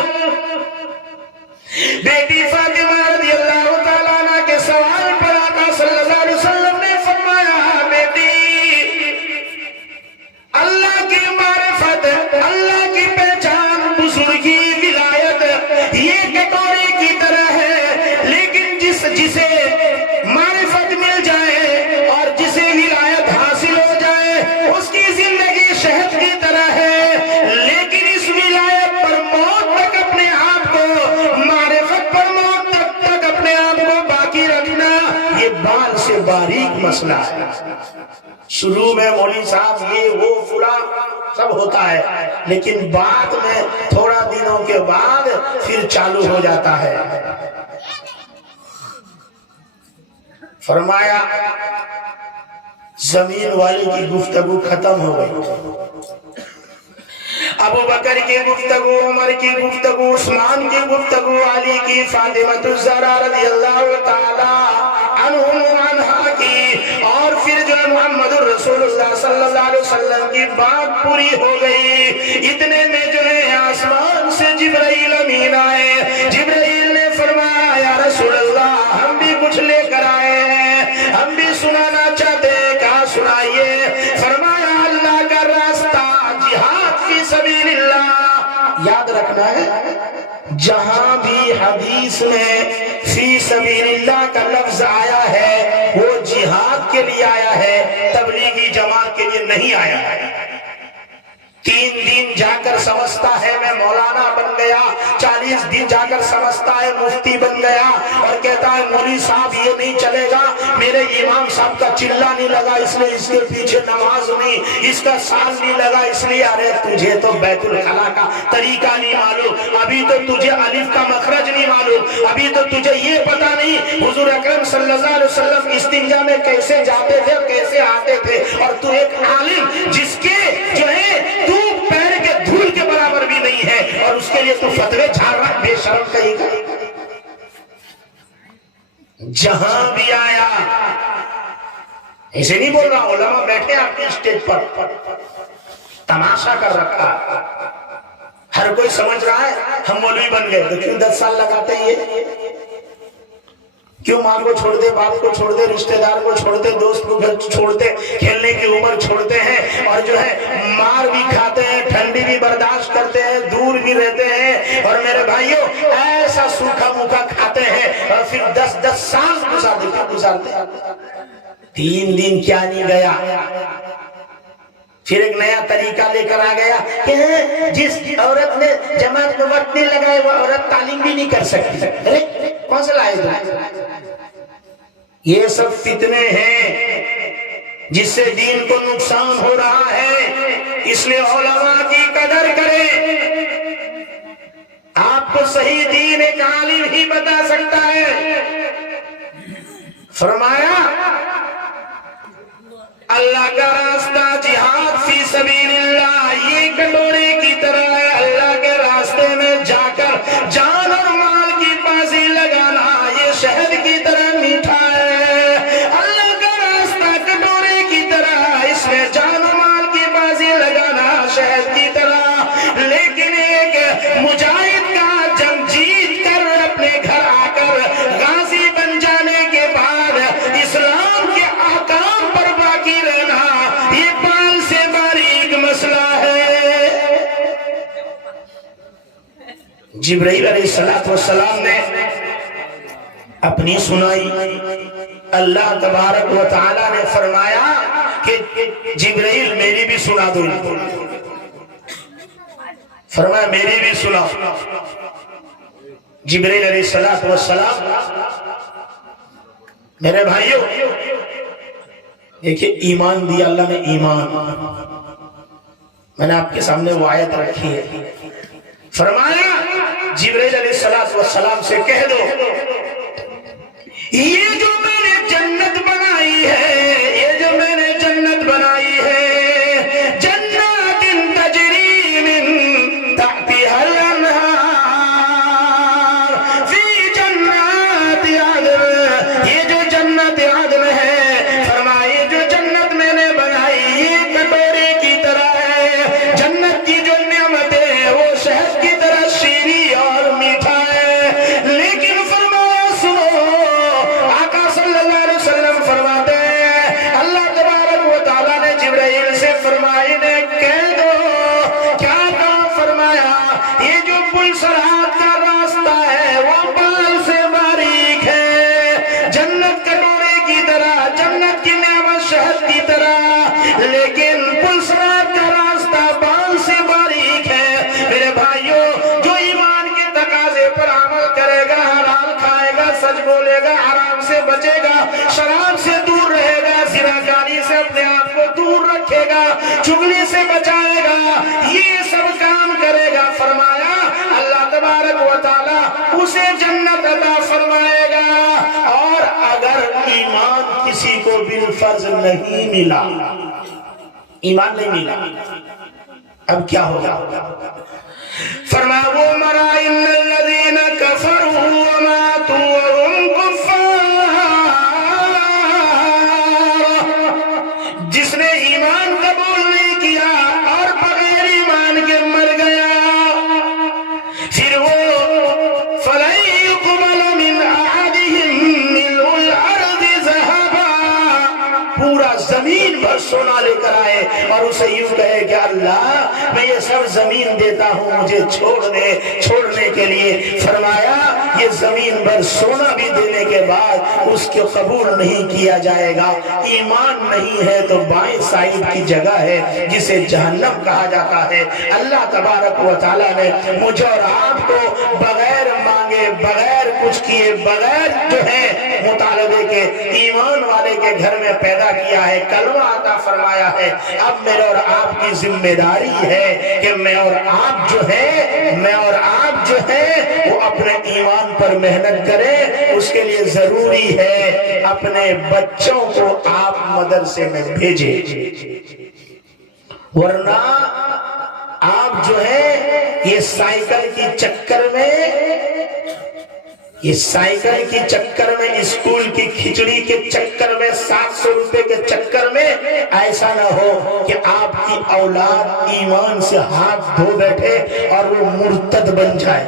بیٹی فاطمہ رضی اللہ تعالیٰ عنہ کے سوال پر آقا صلی اللہ علیہ وسلم نے فرمایا بیٹی اللہ کی معرفت, اللہ کی پہچان, بزرگی, ولایت یہ کٹورے کی طرح ہے. لیکن جسے معرفت مل جائے اور جسے ولایت حاصل ہو جائے اس کی زندگی شہد کی طرح ہے. لیکن اس ولایت پر موت تک اپنے آپ کو, معرفت پر موت تک اپنے آپ کو باقی رکھنا یہ بال سے باریک مسئلہ ہے. شروع میں مولوی صاحب یہ وہ فلاں سب ہوتا ہے, لیکن بعد میں تھوڑا دنوں کے بعد پھر چالو ہو جاتا ہے. فرمایا زمین والے کی گفتگو ختم ہو گئی, ابو بکر کی گفتگو, عمر کی گفتگو, عثمان کی گفتگو, علی کی, فاطمہ الزہرا رضی اللہ تعالی عنہا کی, اور پھر جو محمد الرسول اللہ صلی اللہ علیہ وسلم کی بات پوری ہو گئی. اتنے میں جو ہے آسمان سے جبرائیل امین آئے. جبرائیل نے فرمایا یا رسول اللہ ہم بھی کچھ لے کر آئے ہیں, ہم بھی سنانا چاہتے ہیں, کہا سنائیے. فرمایا اللہ کا راستہ, جہاد فی سبیل اللہ. یاد رکھنا ہے جہاں بھی حدیث میں فی سبیل اللہ کا لفظ آیا ہے وہ جہاد کے لیے آیا ہے, تبلیغی جماعت کے لیے نہیں آیا ہے. 3 دن جا کر سمجھتا ہے میں مولانا بن گیا, 40 دن جا کر سمجھتا ہے مفتی بن گیا, اور کہتا ہے مولوی صاحب یہ نہیں چلے گا, میرے امام صاحب کا چلا نہیں لگا اس لیے اس کے پیچھے نماز نہیں, اس کا سال نہیں لگا اس لیے. ارے تجھے تو بیت الخلا کا طریقہ نہیں معلوم, ابھی تو تجھے الف کا مخرج نہیں معلوم, ابھی تو تجھے یہ پتا نہیں حضور اکرم صلی اللہ علیہ وسلم استنجا میں کیسے جاتے تھے اور کیسے آتے تھے, اور تو ایک عالم جس کے جو ہے تو پیر کے دھول کے برابر بھی نہیں ہے اور اس کے لیے تو فتوے جھاڑ رہا, بے شرم کہیں گا. جہاں بھی آیا ایسے نہیں بول رہا, علماء بیٹھے آپ کے اسٹیج پر تماشا کر رکھا, ہر کوئی سمجھ رہا ہے ہم مولوی بن گئے. تو کیوں 10 سال لگاتے ہیں یہ, کیوں ماں کو چھوڑ دے, باپ کو چھوڑ دے, رشتہ دار کو چھوڑ دے, دوست کو چھوڑ دے, کھیلنے کی عمر چھوڑتے ہیں اور جو ہے مار بھی کھاتے ہیں, ٹھنڈی بھی برداشت کرتے ہیں, دور بھی رہتے ہیں, اور میرے بھائیوں ایسا سوکھا موکھا کھاتے ہیں اور پھر 10 سال گزارتے ہیں. 3 دن کیا نہیں گیا, پھر ایک نیا طریقہ لے کر آ گیا کہ جس عورت نے جماعت میں وقت نہیں لگائے وہ عورت تعلیم بھی نہیں کر سکتی. ارے کون سے لائے تھے؟ یہ سب فتنے ہیں جس سے دین کو نقصان ہو رہا ہے, اس لیے علماء کی قدر کریں. آپ کو صحیح دین ایک عالم ہی بتا سکتا ہے. فرمایا اللہ کا راستہ جہاد فی سبیل اللہ یہ کٹورے کی طرح ہے, اللہ کے راستے میں جا کر جان اور مال کی بازی لگانا یہ شہد کی طرح میٹھا ہے. اللہ کا راستہ کٹورے کی طرح, اس میں جان و مال کی بازی لگانا شہد کی طرح, لیکن ایک مجاہد کا جنگ جیت کر اپنے گھر آ کر غازی بن جانے کے بعد اسلام کے احکام پر باقی رہنا یہ بال سے باریک مسئلہ ہے. جبرائیل علیہ السلام نے اپنی سنائی, اللہ تبارک و تعالی نے فرمایا کہ جبرائیل میری بھی سنا دو. فرمایا میری بھی سنا. جبرائیل علیہ السلام میرے بھائیوں دیکھیں ایمان دیا اللہ نے, ایمان میں نے آپ کے سامنے وہ آیت رکھی ہے. فرمایا جبرائیل علیہ السلام سے کہہ دو یہ جو میں نے جنت بنائی ہے, یہ جو میں نے جنت بنائی ہے, جنات تجری من تحتها الانہار فی جنات عدن, یہ جو جنت عدن ہے, فرمائے جو جنت میں نے بنائی یہ کٹورے کی طرح ہے, جنت کی جو نعمت ہے وہ شہد کی طرح شیریں اور میٹھا ہے. لیکن فرمایا سنو, آقا صلی اللہ علیہ وسلم فرماتے ہیں اللہ تبارک و تعالیٰ نے جبرائیل سے فرمائی نے کہہ دو کیا کہا, فرمایا یہ جو پل صراط کا راستہ ہے وہ بال سے باریک ہے, جنت کٹورے کی طرح, جنت کی نعمت شہد کی طرح, لیکن پل صراط کا راستہ بال سے باریک ہے. میرے بھائیوں جو ایمان کے تقاضے پر عمل کرے گا, حلال کھائے گا, سچ بولے گا, حرام سے بچے گا, شراب سے دور رہے گا, زناکاری سے اپنے آپ کو دور رکھے گا, چغلی سے بچائے گا, یہ سب کام کرے گا, فرمایا اللہ تبارک و تعالی اسے جنت عطا فرمائے گا. اور اگر ایمان کسی کو بالفرض نہیں ملا, ایمان نہیں ملا, اب کیا ہوگا؟ فرمایا وہ مرا ان الذین کفروا وماتوا وهم کفار, جس نے ایمان قبول نہیں کیا اور بغیر ایمان کے مر گیا, پھر وہ فلن يقبل من احدهم ملء الارض ذهبا, پورا زمین بھر سونا لے کر آئے اور اسے یوں کہے کہ اللہ میں یہ سب زمین دیتا ہوں مجھے چھوڑنے کے لیے. فرمایا یہ زمین بھر سونا بھی دینے کے بعد اس کو قبول نہیں کیا جائے گا. ایمان نہیں ہے تو بائیں سائڈ کی جگہ ہے جسے جہنم کہا جاتا ہے. اللہ تبارک و تعالیٰ نے مجھے اور آپ کو بغیر مانگے, بغیر کچھ کیے, بغیر جو ہے مطالبے کے، ایمان والے کے گھر میں پیدا کیا ہے، کلمہ عطا فرمایا ہے۔ اب میرے اور آپ کی ذمہ داری ہے کہ میں اور آپ جو ہے وہ اپنے ایمان پر محنت کریں۔ اس کے لیے ضروری ہے اپنے بچوں کو آپ مدرسے میں بھیجیں، ورنہ آپ جو ہے یہ سائیکل کی چکر میں اسکول کی کھچڑی کے چکر میں 700 روپے کے چکر میں ایسا نہ ہو کہ آپ کی اولاد ایمان سے ہاتھ دھو بیٹھے اور وہ مرتد بن جائے،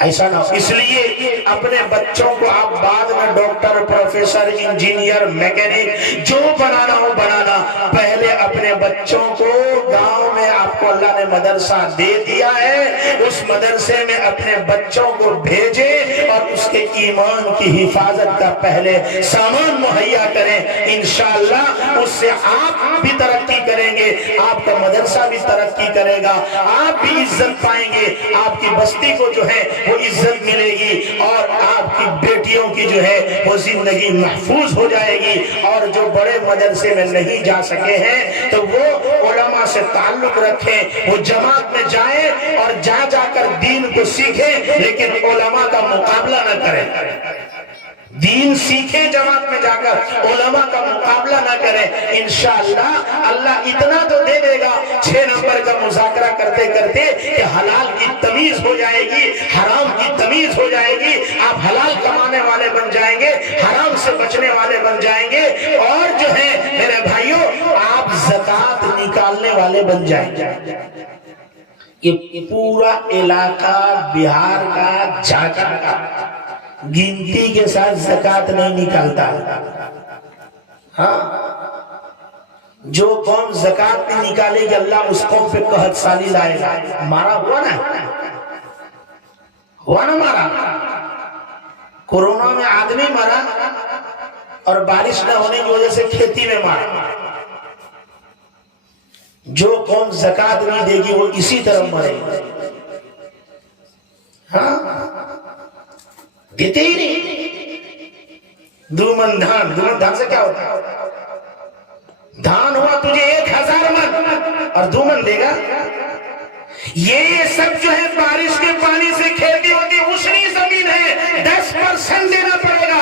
ایسا نہ ہو۔ اس لیے اپنے بچوں کو آپ بعد میں ڈاکٹر، پروفیسر، انجینئر، میکینک جو بنانا ہو بنانا، پہلے اپنے بچوں کو گاؤں میں آپ کو اللہ نے مدرسہ دے دیا ہے، اس مدرسے میں اپنے بچوں کو بھیجیں اور اس کے ایمان کی حفاظت کا پہلے سامان مہیا کریں۔ انشاءاللہ اس سے آپ بھی ترقی کریں گے، آپ کا مدرسہ بھی ترقی کرے گا، آپ بھی عزت پائیں گے، آپ کی بستی کو جو ہے وہ عزت ملے گی، اور آپ کی بیٹیوں کی جو ہے وہ زندگی محفوظ ہو جائے گی۔ اور جو بڑے مدرسے میں نہیں جا سکے ہیں تو وہ علماء سے تعلق رکھیں، وہ جماعت میں جائیں اور جا کر دین کو سیکھیں، لیکن علماء کا مقابلہ نہ کریں۔ دین سیکھیں جماعت میں جا کر، علماء کا مقابلہ نہ کریں۔ انشاءاللہ اللہ اتنا تو دے دے گا 6 نمبر کا مذاکرہ کرتے کرتے کہ حلال کی تمیز ہو جائے گی، حرام کی تمیز ہو جائے گی، آپ حلال کمانے والے بن جائیں گے، حرام سے بچنے والے بن جائیں گے، اور جو ہے میرے بھائیوں آپ زکوٰۃ نکالنے والے بن جائیں گے۔ یہ پورا علاقہ بہار کا، جھارکھنڈ کا گنتی کے ساتھ زکوٰۃ نہیں نکالتا۔ ہاں، جو قوم زکوٰۃ نہیں نکالے گی اللہ اس قوم پہ قحط سالی لائے گا۔ مارا ہوا نا مارا، کورونا میں آدمی مرا اور بارش نہ ہونے کی وجہ سے کھیتی میں مارا۔ جو قوم زکوٰۃ نہیں دے گی وہ اسی طرح مرے گی۔ ہاں، دیتے ہی نہیں۔ دومن دھان سے کیا ہوتا ہے؟ دھان ہوا تجھے 1000 من اور دومن دے گا۔ یہ سب جو ہے بارش کے پانی سے کھیتی ہوتی، اسی زمین ہے 10% دینا پڑے گا۔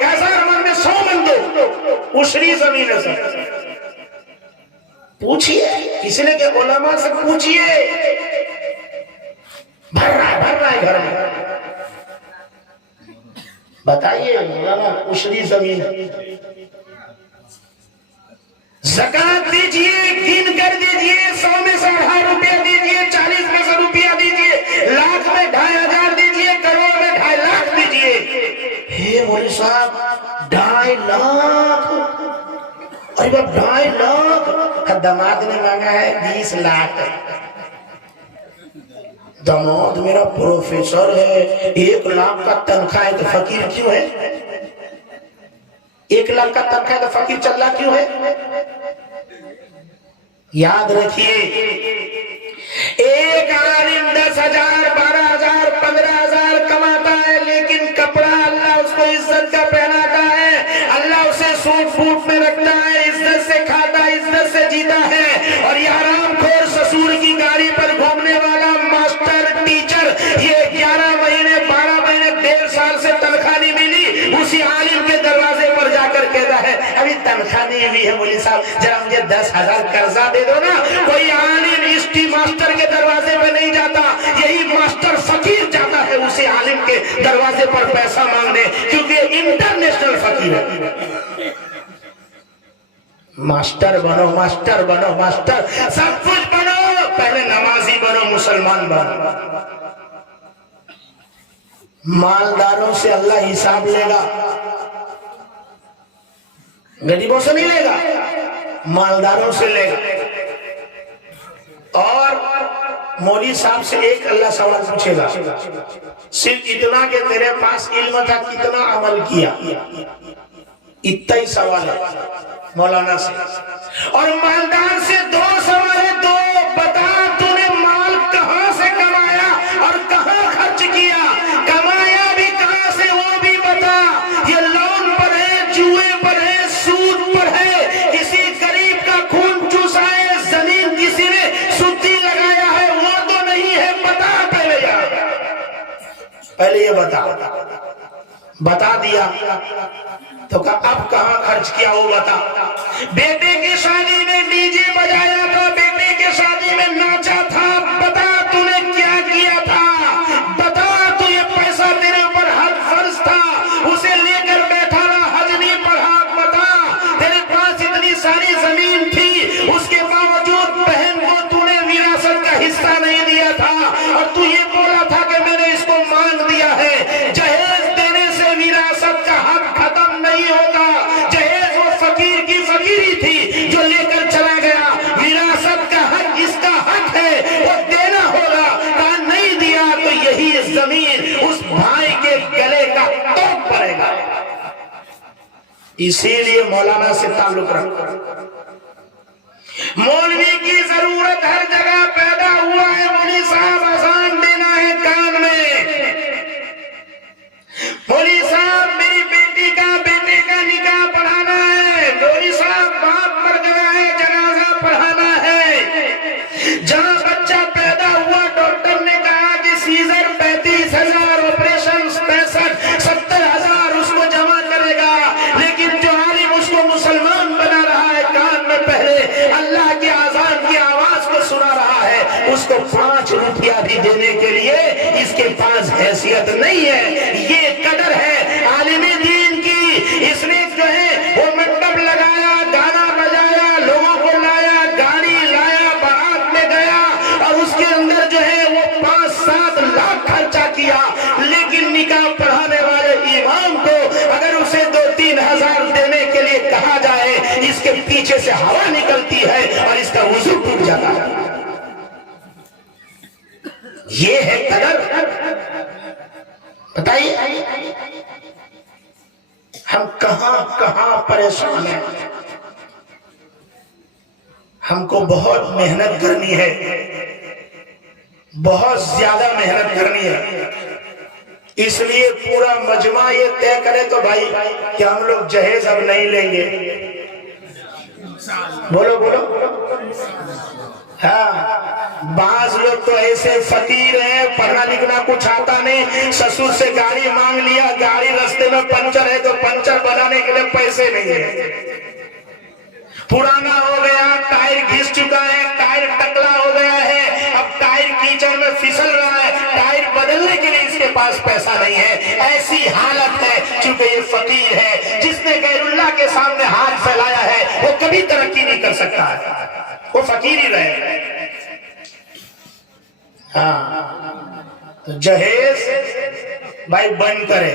1000 من میں 100 من دو، اسی زمین ہے سب۔ پوچھئے کسی نے کہ علماء سے پوچھئے، بھر رہا ہے گھر میں، بتائیے اشری زمین۔ زکوٰۃ دیجئے، گن کر دیجئے، 100 میں سے 2.5 روپیہ دیجئے، 40 میں سے روپیہ دیجئے، لاکھ میں 2.5 دیجئے، کروڑ میں 2.5 لاکھ دیجئے۔ ہے مولوی صاحب 2.5 لاکھ، اور یہ 2.5 لاکھ دماد نے مانگا ہے 20 لاکھ۔ دماد میرا پروفیسر ہے، 1 لاکھ کا تنخواہ ہے تو فقیر کیوں ہے؟ 1 لاکھ کا تنخواہ ہے تو فقیر چل رہا کیوں ہے؟ یاد رکھیے، ایک عالم 10,000 12,000 15,000 کماتا ہے، لیکن کپڑا اللہ اس کو عزت کا پہناتا ہے، اللہ اسے سوٹ بوٹ میں رکھتا ہے، عزت سے کھاتا ہے، عزت سے جیتا ہے۔ اور یہ حرام خور سسور کی گاڑی پر گھومنے والا ماسٹر، ٹیچر، یہ 11 مہینے 12 مہینے 1.5 سال سے تنخواہ نہیں ملی، اسی عالم کے دروازے پر جا کر کہتا ہے ابھی تنخواہ نہیں ہوئی ہے مولوی صاحب، ذرا مجھے 10,000 قرضہ دے دو نا۔ کوئی عالم اسٹی ماسٹر کے دروازے پہ نہیں جاتا، یہی ماسٹر فقیر جاتا ہے اسی عالم کے دروازے پر پیسہ مانگنے، کیونکہ انٹرنیشنل فقیر ہے۔ ماسٹر بنو، ماسٹر بنو، ماسٹر سب کچھ بنو، پہلے نمازی بنو، مسلمان بنو۔ مالداروں سے اللہ حساب لے گا، غریبوں سے نہیں لے گا، مالداروں سے لے گا۔ اور مولوی صاحب سے ایک اللہ سوال پوچھے گا، صرف اتنا کہ تیرے پاس علم تھا، کتنا عمل کیا، اتنا ہی سوال ہے مولانا سے۔ اور مالدار سے 2 سوال ہے، 2 بتا تو نے مال کہاں سے کمایا اور کہاں خرچ کیا، کمایا بھی کہاں سے وہ بھی بتا، پہلے یہ بتا دیا تو کہا اب کہاں خرچ کیا وہ بتا. بیٹے کی شادی میں ڈی جے بجایا تھا, بیٹے کی شادی میں ناچا تھا, بتا تو نے کیا کیا تھا, بتا تو یہ پیسہ تیرے اوپر حج فرض تھا اسے لے کر بیٹھا رہا, حج نہیں پڑھا, بتا تیرے پاس اتنی ساری زمین تھی اس کے باوجود بہن کو تو نے وراثت کا حصہ نہیں دیا تھا اور تو یہ بولا تھا کہ میں نے اس کو مانگ دیا ہے. جہیز دینے سے وراثت کا حق ختم نہیں ہوتا, جہیز وہ فقیر کی فقیری تھی جو لے کر چلا گیا, وراثت کا حق اس کا حق ہے وہ دینا ہوگا, کہا نہیں دیا تو یہی زمین اس بھائی کے گلے کا توڑ پڑے گا. اسی لیے مولانا سے تعلق رکھو. مولوی کی ضرورت ہر جگہ پیدا ہوا ہے, مولوی صاحب اذان دینا ہے کان میں, مولوی صاحب میری بیٹے کا نکاح پڑھانا ہے, مولوی صاحب باپ مر گیا ہے جنازہ پڑھانا ہے. جہاں بچہ پیدا ہوا ڈاکٹر نے کہا کہ سیزر 35,000, آپریشن 65-70,000 اس کو جمع کرے گا, لیکن جو عالم اس کو مسلمان بنا رہا ہے کان میں پہلے اللہ کی آزان کی آواز کو سنا رہا ہے, اس کو 5 روپیہ بھی دینے کے لیے اس کے پاس حیثیت نہیں ہے. یہ قدر ہے عالم دین کی. اس نے جو ہے وہ منڈپ لگایا, گانا بجایا, لوگوں کو لایا, گاڑی لایا, بارات میں گیا اور اس کے اندر جو ہے وہ 5-7 لاکھ خرچہ کیا, لیکن نکاح پڑھانے والے امام کو اگر اسے 2-3 ہزار دینے کے لیے کہا جائے اس کے پیچھے سے ہوا نکلتی ہے اور اس کا وضو ٹوٹ جاتا ہے. یہ ہے قدر. بتائیے ہم کہاں پریشان ہیں. ہم کو بہت محنت کرنی ہے, بہت زیادہ محنت کرنی ہے. اس لیے پورا مجمع یہ طے کرے تو بھائی کہ ہم لوگ جہیز اب نہیں لیں گے. بولو. ہاں, بعض لوگ تو ایسے فقیر ہیں, پڑھنا لکھنا کچھ آتا نہیں, سسر سے گاڑی مانگ لیا, گاڑی رستے میں پنچر ہے تو پنچر بنانے کے لیے پیسے نہیں ہیں, پرانا ہو گیا, ٹائر گھس چکا ہے, ٹائر ٹکلا ہو گیا ہے, اب ٹائر کیچڑ میں پھسل رہا ہے, ٹائر بدلنے کے لیے اس کے پاس پیسہ نہیں ہے. ایسی حالت ہے چونکہ یہ فقیر ہے. جس نے غیر اللہ کے سامنے ہاتھ پھیلایا ہے وہ کبھی ترقی نہیں کر سکتا ہے, وہ فقیر ہی رہے. ہاں, تو جہیز بھائی بند کرے.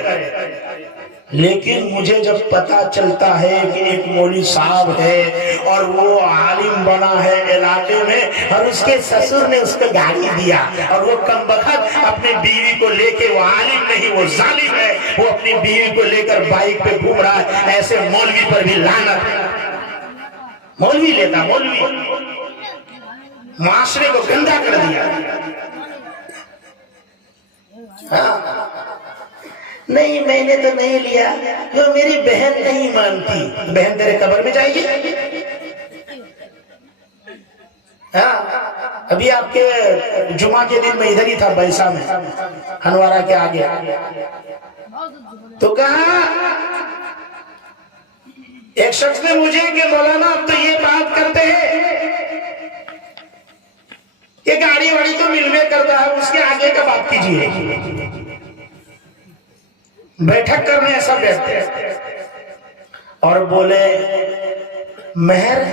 لیکن مجھے جب پتا چلتا ہے کہ ایک مولوی صاحب ہے اور وہ عالم بنا ہے علاقے میں اور اس کے سسر نے اس کو گاڑی دیا اور وہ کم بخت اپنی بیوی کو لے کے, وہ عالم نہیں وہ ظالم ہے, وہ اپنی بیوی کو لے کر بائک پہ گھوم رہا ہے, ایسے مولوی پر بھی لعنت. مولوی لیتا, مولوی معاشرے کو گندا کر دیا. نہیں میں نے تو نہیں لیا, جو میری بہن نہیں مانتی. بہن تیرے قبر میں جائے گی. ابھی آپ کے جمعہ کے دن میں ادھر ہی تھا بیسا میں, ہنوارا کے آگے, تو کہا ایک شخص نے مجھے کہ مولانا اب تو یہ بات کرتے ہیں کہ گاڑی واڑی تو ملوے کرتا ہے, اس کے آگے کا بات کیجیے. بیٹھک کرنے ایسا بیٹھتے اور بولے مہر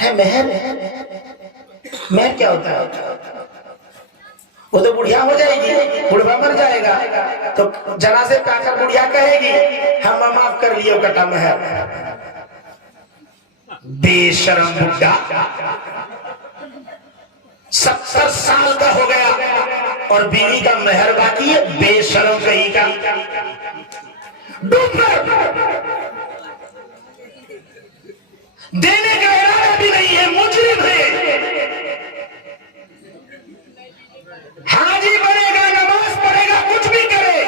ہے, مہر کیا ہوتا ہے؟ وہ تو بڑھیا ہو جائے گی, بڑھوا مر جائے گا تو جنازے پہ آ کر بڑھیا کہے گی ہم معاف کر لیے کٹا مہر. بے شرم بڈھا 70 سال کا ہو گیا اور بیوی کا مہر باقی ہے. بے شرم کہیں کا دینے کا ارادہ بھی نہیں ہے, مجرم ہے. حاجی بنے گا, نماز پڑھے گا, کچھ بھی کرے,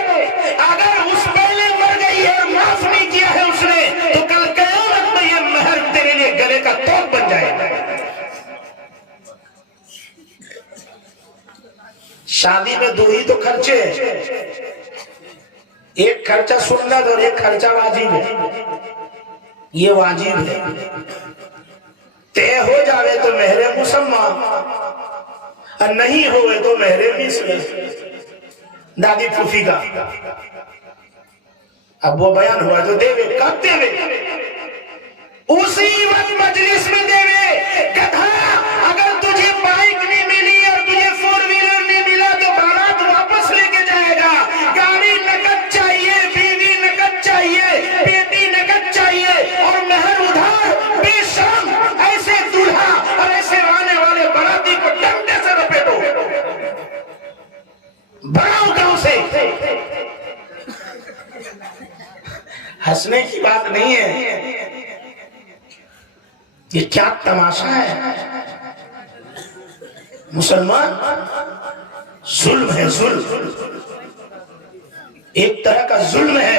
اگر اس پہلے مر گئی ہے اور معاف نہیں کیا ہے اس نے تو کل قیامت میں یہ مہر تیرے لیے گلے کا توپ بن جائے گا. شادی میں دو ہی تو خرچے ہیں، ایک خرچہ سنت اور ایک خرچہ واجب ہے. یہ واجب ہے، طے ہو جاوے تو مہر مسمہ اور نہیں ہوئے تو مہر مثل. دادی پھوپھی کا اب وہ بیان ہوا جو دے وے کب دے وے؟ اسی وقت مجلس میں دے وے. گدھا اگر تجھے بائک نہیں ملی اور تجھے فور ویلر نہیں ملا تو بارات واپس لے کے جائے گا. گاڑی نقد چاہیے، بیوی نقد چاہیے، بیٹی نقد چاہیے اور مہر ادھار. بے شرم ایسے دولہا اور ایسے آنے والے باراتی کو ڈنڈے سے لپیٹو، بڑھاؤ گاؤں سے. ہنسنے کی بات نہیں ہے، یہ کیا تماشا ہے. مسلمان ظلم ہے، ظلم ایک طرح کا ظلم ہے.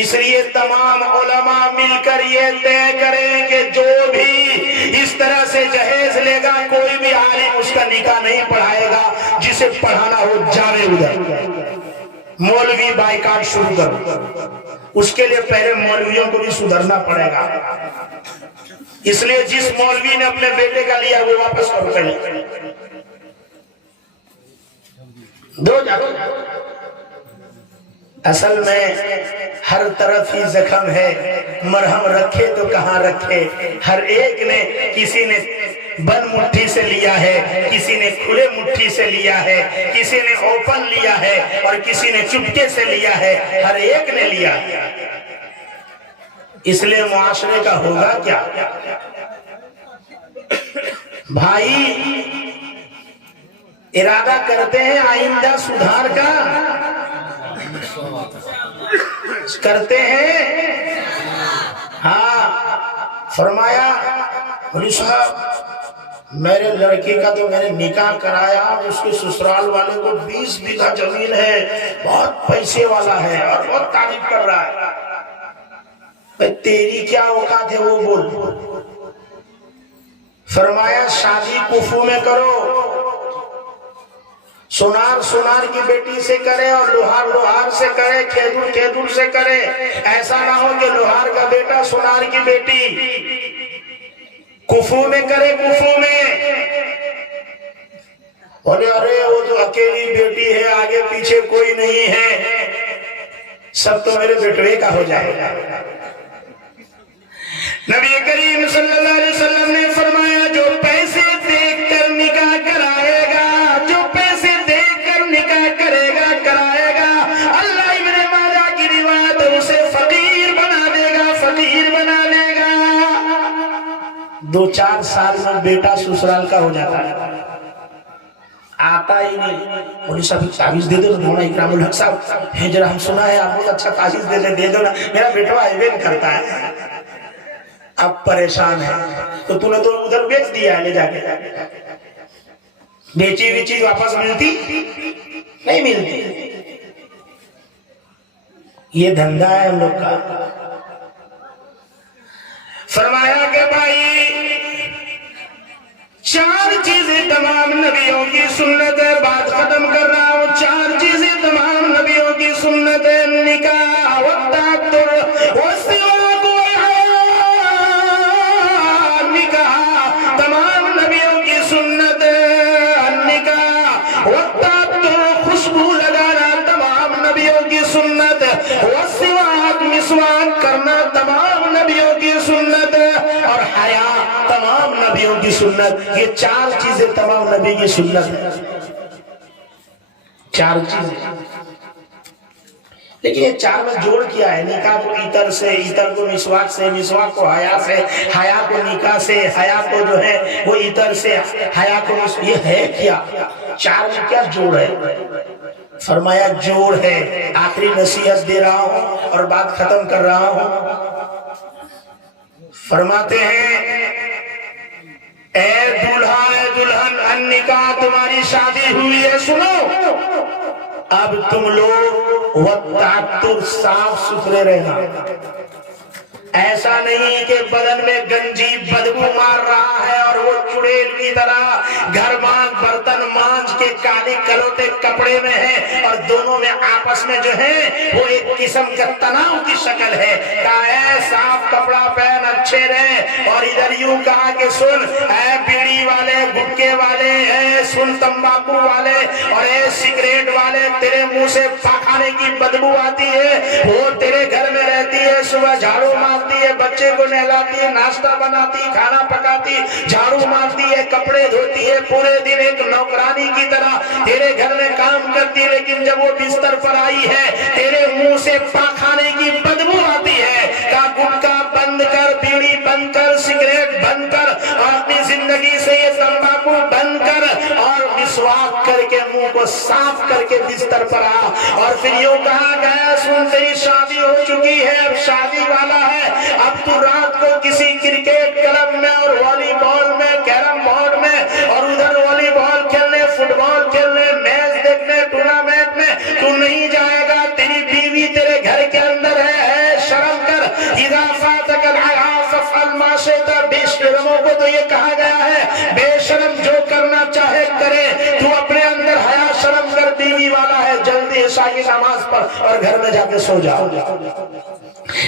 اس لیے تمام علماء مل کر یہ طے کریں کہ جو بھی اس طرح سے جہیز لے گا کوئی بھی عالم اس کا نکاح نہیں پڑھائے گا. جسے پڑھانا ہو جاوے ادھر. مولوی بائیکاٹ شروع کرو، اس کے لیے پہلے مولویوں کو بھی سدھرنا پڑے گا. اس لیے جس مولوی نے اپنے بیٹے کا لیا وہ واپس کرو پہلے دو جاؤ. اصل میں ہر طرف ہی زخم ہے، مرہم رکھے تو کہاں رکھے. ہر ایک نے، کسی نے بند مٹھی سے لیا ہے، کسی نے کھلے مٹھی سے لیا ہے، کسی نے اوپن لیا ہے اور کسی نے چپکے سے لیا ہے. ہر ایک نے لیا. اس لیے معاشرے کا ہوگا کیا؟ بھائی ارادہ کرتے ہیں آئندہ سدھار کا، کرتے ہیں. ہاں فرمایا مولوی صاحب میرے لڑکی کا تو میں نے نکاح کرایا، اس کے سسرال والے کو 20 بیگھہ زمین ہے، بہت پیسے والا ہے اور بہت تعریف کر رہا ہے. تیری کیا اوقات ہے وہ بول. فرمایا شادی کفو میں کرو، سونار سونار کی بیٹی سے کرے اور لوہار لوہار سے کرے، کھیدور کھیدور سے کرے. ایسا نہ ہو کہ لوہار کا بیٹا سونار کی بیٹی کفو میں کرے. کفو میں بولے ارے وہ تو اکیلی بیٹی ہے، آگے پیچھے کوئی نہیں ہے، سب تو میرے بیٹوے کا ہو جائے گا. نبی کریم صلی اللہ علیہ وسلم نے فرمایا جو پیسے دیکھ کر نکاح کرائے گا، جو پیسے دیکھ کر نکاح کرے گا کرائے گا، اللہ ابن ماجہ کی روایت اسے فقیر بنا دے گا، فقیر بنا دے گا. 2-4 سال میں بیٹا سسرال کا ہو جاتا ہے، آتا ہی نہیں. مولوی صاحب تعویذ دے دو. مولانا اکرام الحق صاحب ہے جرا ہم سنا ہے آپ بہت اچھا تعویذ دے دو نا، میرا بیٹا ایوین کرتا ہے. اب پریشان ہے تو تو نے تو ادھر بیچ دیا ہے لے جا کے. بیچی ہوئی چیز واپس ملتی نہیں ملتی. یہ دھندا ہے ہم لوگ کا. فرمایا کہ بھائی 4 چیزیں تمام نبیوں کی سنت ہے. بات ختم کر رہا ہوں. 4 چیزیں تمام نبیوں کی سنت ہے. نکاح والتعطر والسواک تمام نبیوں کی سنت ہے. نکاح والتعطر خوشبو لگانا تمام نبیوں کی سنت ہے. والسواک مسواک کرنا تمام نبیوں کی سنت ہے. اور حیا تمام نبیوں کی سنت. یہ 4 چیزیں تمام نبی کی سنت ہے. 4 چیزیں. لیکن یہ 4 میں جوڑ کیا ہے. نکاح کو عطر سے، عطر کو مسواک سے، مسواک کو حیا سے، حیا کو نکاح سے، حیا کو جو ہے وہ عطر سے، حیا کو یہ ہے کیا؟ 4 میں کیا جوڑ ہے؟ فرمایا جوڑ ہے. آخری نصیحت دے رہا ہوں اور بات ختم کر رہا ہوں. فرماتے ہیں اے دولہا اے دلہن، النکاح تمہاری شادی ہوئی ہے، سنو اب تم لوگ والتعطر صاف ستھرے رہنا. ایسا نہیں کہ بدن میں گنجی بدبو مار رہا ہے اور وہ چڑیل کی طرح گھر مانج برتن مانج کے کالی کلوٹے کپڑے میں ہے اور دونوں میں آپس میں جو ہے وہ ایک قسم کا تناؤ کی شکل ہے. کہا اے صاف کپڑا پہن اچھے رہے, اور ادھر یوں کہا کہ سن اے بیڑی والے گٹکے والے, اے سن تمباکو والے اور اے سگریٹ والے, تیرے منہ سے پاخانے کی بدبو آتی ہے, وہ تیرے گھر میں رہتی ہے, صبح جھاڑو مارتی ہے, بچے کو نہلاتی ہے, ناشتہ بناتی, کھانا پکاتی, جھاڑو مارتی ہے, کپڑے دھوتی ہے, پورے دن ایک نوکرانی کی طرح تیرے گھر میں کام کرتی, لیکن جب وہ بستر پر آئی ہے تیرے منہ سے پاخانے کی بدبو آتی ہے. کا گٹکا بند کر, بیڑی بند کر, سگریٹ بند کر, اور اپنی زندگی سے یہ تمباکو بند کر, اور مسواک کر کے منہ کو صاف کر کے بستر پر آ. اور پھر یوں کہا گیا سن تیری شادی ہو چکی ہے, اب شادی والا ہے, اب تو رات کو کسی کرکٹ کلب میں اور والی بال میں, کیرم بورڈ میں, اور ادھر والی بال کھیلنے, فٹ بال کھیلنے, میچ دیکھنے, ٹورنامنٹ میں تو نہیں جائے گا. تیری بیوی تیرے گھر کے اندر ہے, شرم کر. اذا فاتك الحياء فافعل ما شئت. بے شرموں کو تو یہ کہا گیا ہے بے شرم جو کرنا چاہے کرے, تو اپنے اندر حیا شرم کر, بیوی والا ہے, جلدی عشاء کی نماز پڑھ اور گھر میں جا کے سو جاؤ.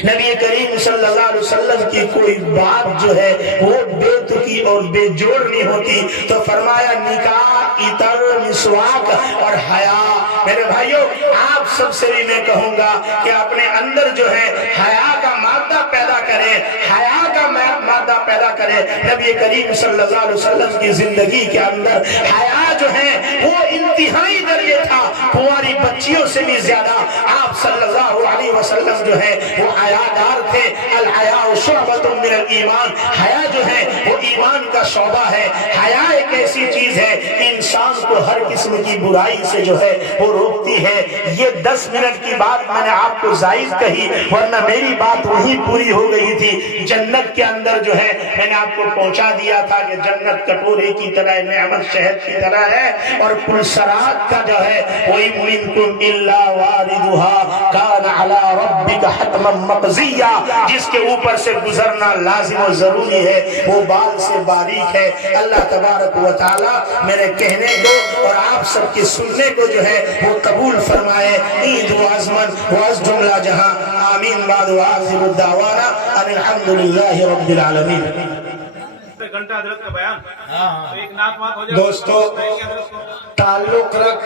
نبی کریم صلی اللہ علیہ وسلم کی کوئی بات جو ہے وہ بے تکی اور بے جوڑ نہیں ہوتی, تو فرمایا نکاح, عطر, مسواک اور حیا. میرے بھائیوں آپ سب سے بھی میں کہوں گا کہ اپنے اندر جو ہے حیا کا مادہ پیدا کرے, حیا کا مادہ پیدا کرے. نبی کریم صلی اللہ علیہ وسلم کی زندگی کے اندر حیا جو ہے وہ انتہائی درجے تھا, کنواری بچیوں سے بھی زیادہ آپ صلی اللہ علیہ وسلم جو ہے وہ حیادار تھے. الحیاء شعبۃ من الایمان, حیا جو ہے وہ ایمان کا شعبہ ہے. حیا ایک ایسی چیز ہے کہ انسان کو ہر قسم کی برائی سے جو ہے وہ روکتی ہے. یہ 10 منٹ کی بات میں نے آپ کو زائد کہی, ورنہ میری بات وہی پوری ہو گئی تھی. جنت کے اندر جو ہے میں نے آپ کو پہنچا دیا تھا کہ جنت کٹورے کی طرح, نعمت شہد کی طرح ہے, اور پلسرات کا جو ہے وہی منکم الا واردھا کان علی ربک حتما مقضیا, جس کے اوپر سے گزرنا لازم و ضروری ہے, وہ بال سے باریک ہے. اللہ تبارک و تعالی میرے کہنے کو اور آپ سب کے سننے کو جو ہے وہ قبول فرمائے. عید و عزمن و از جملہ جہاں آمین. بعد و آخر الدعوانا ان الحمدللہ رب العالمین. گھنٹہ حضرت کا بیان, ایک نعت وات ہو جائے. دوستو تعلق رکھ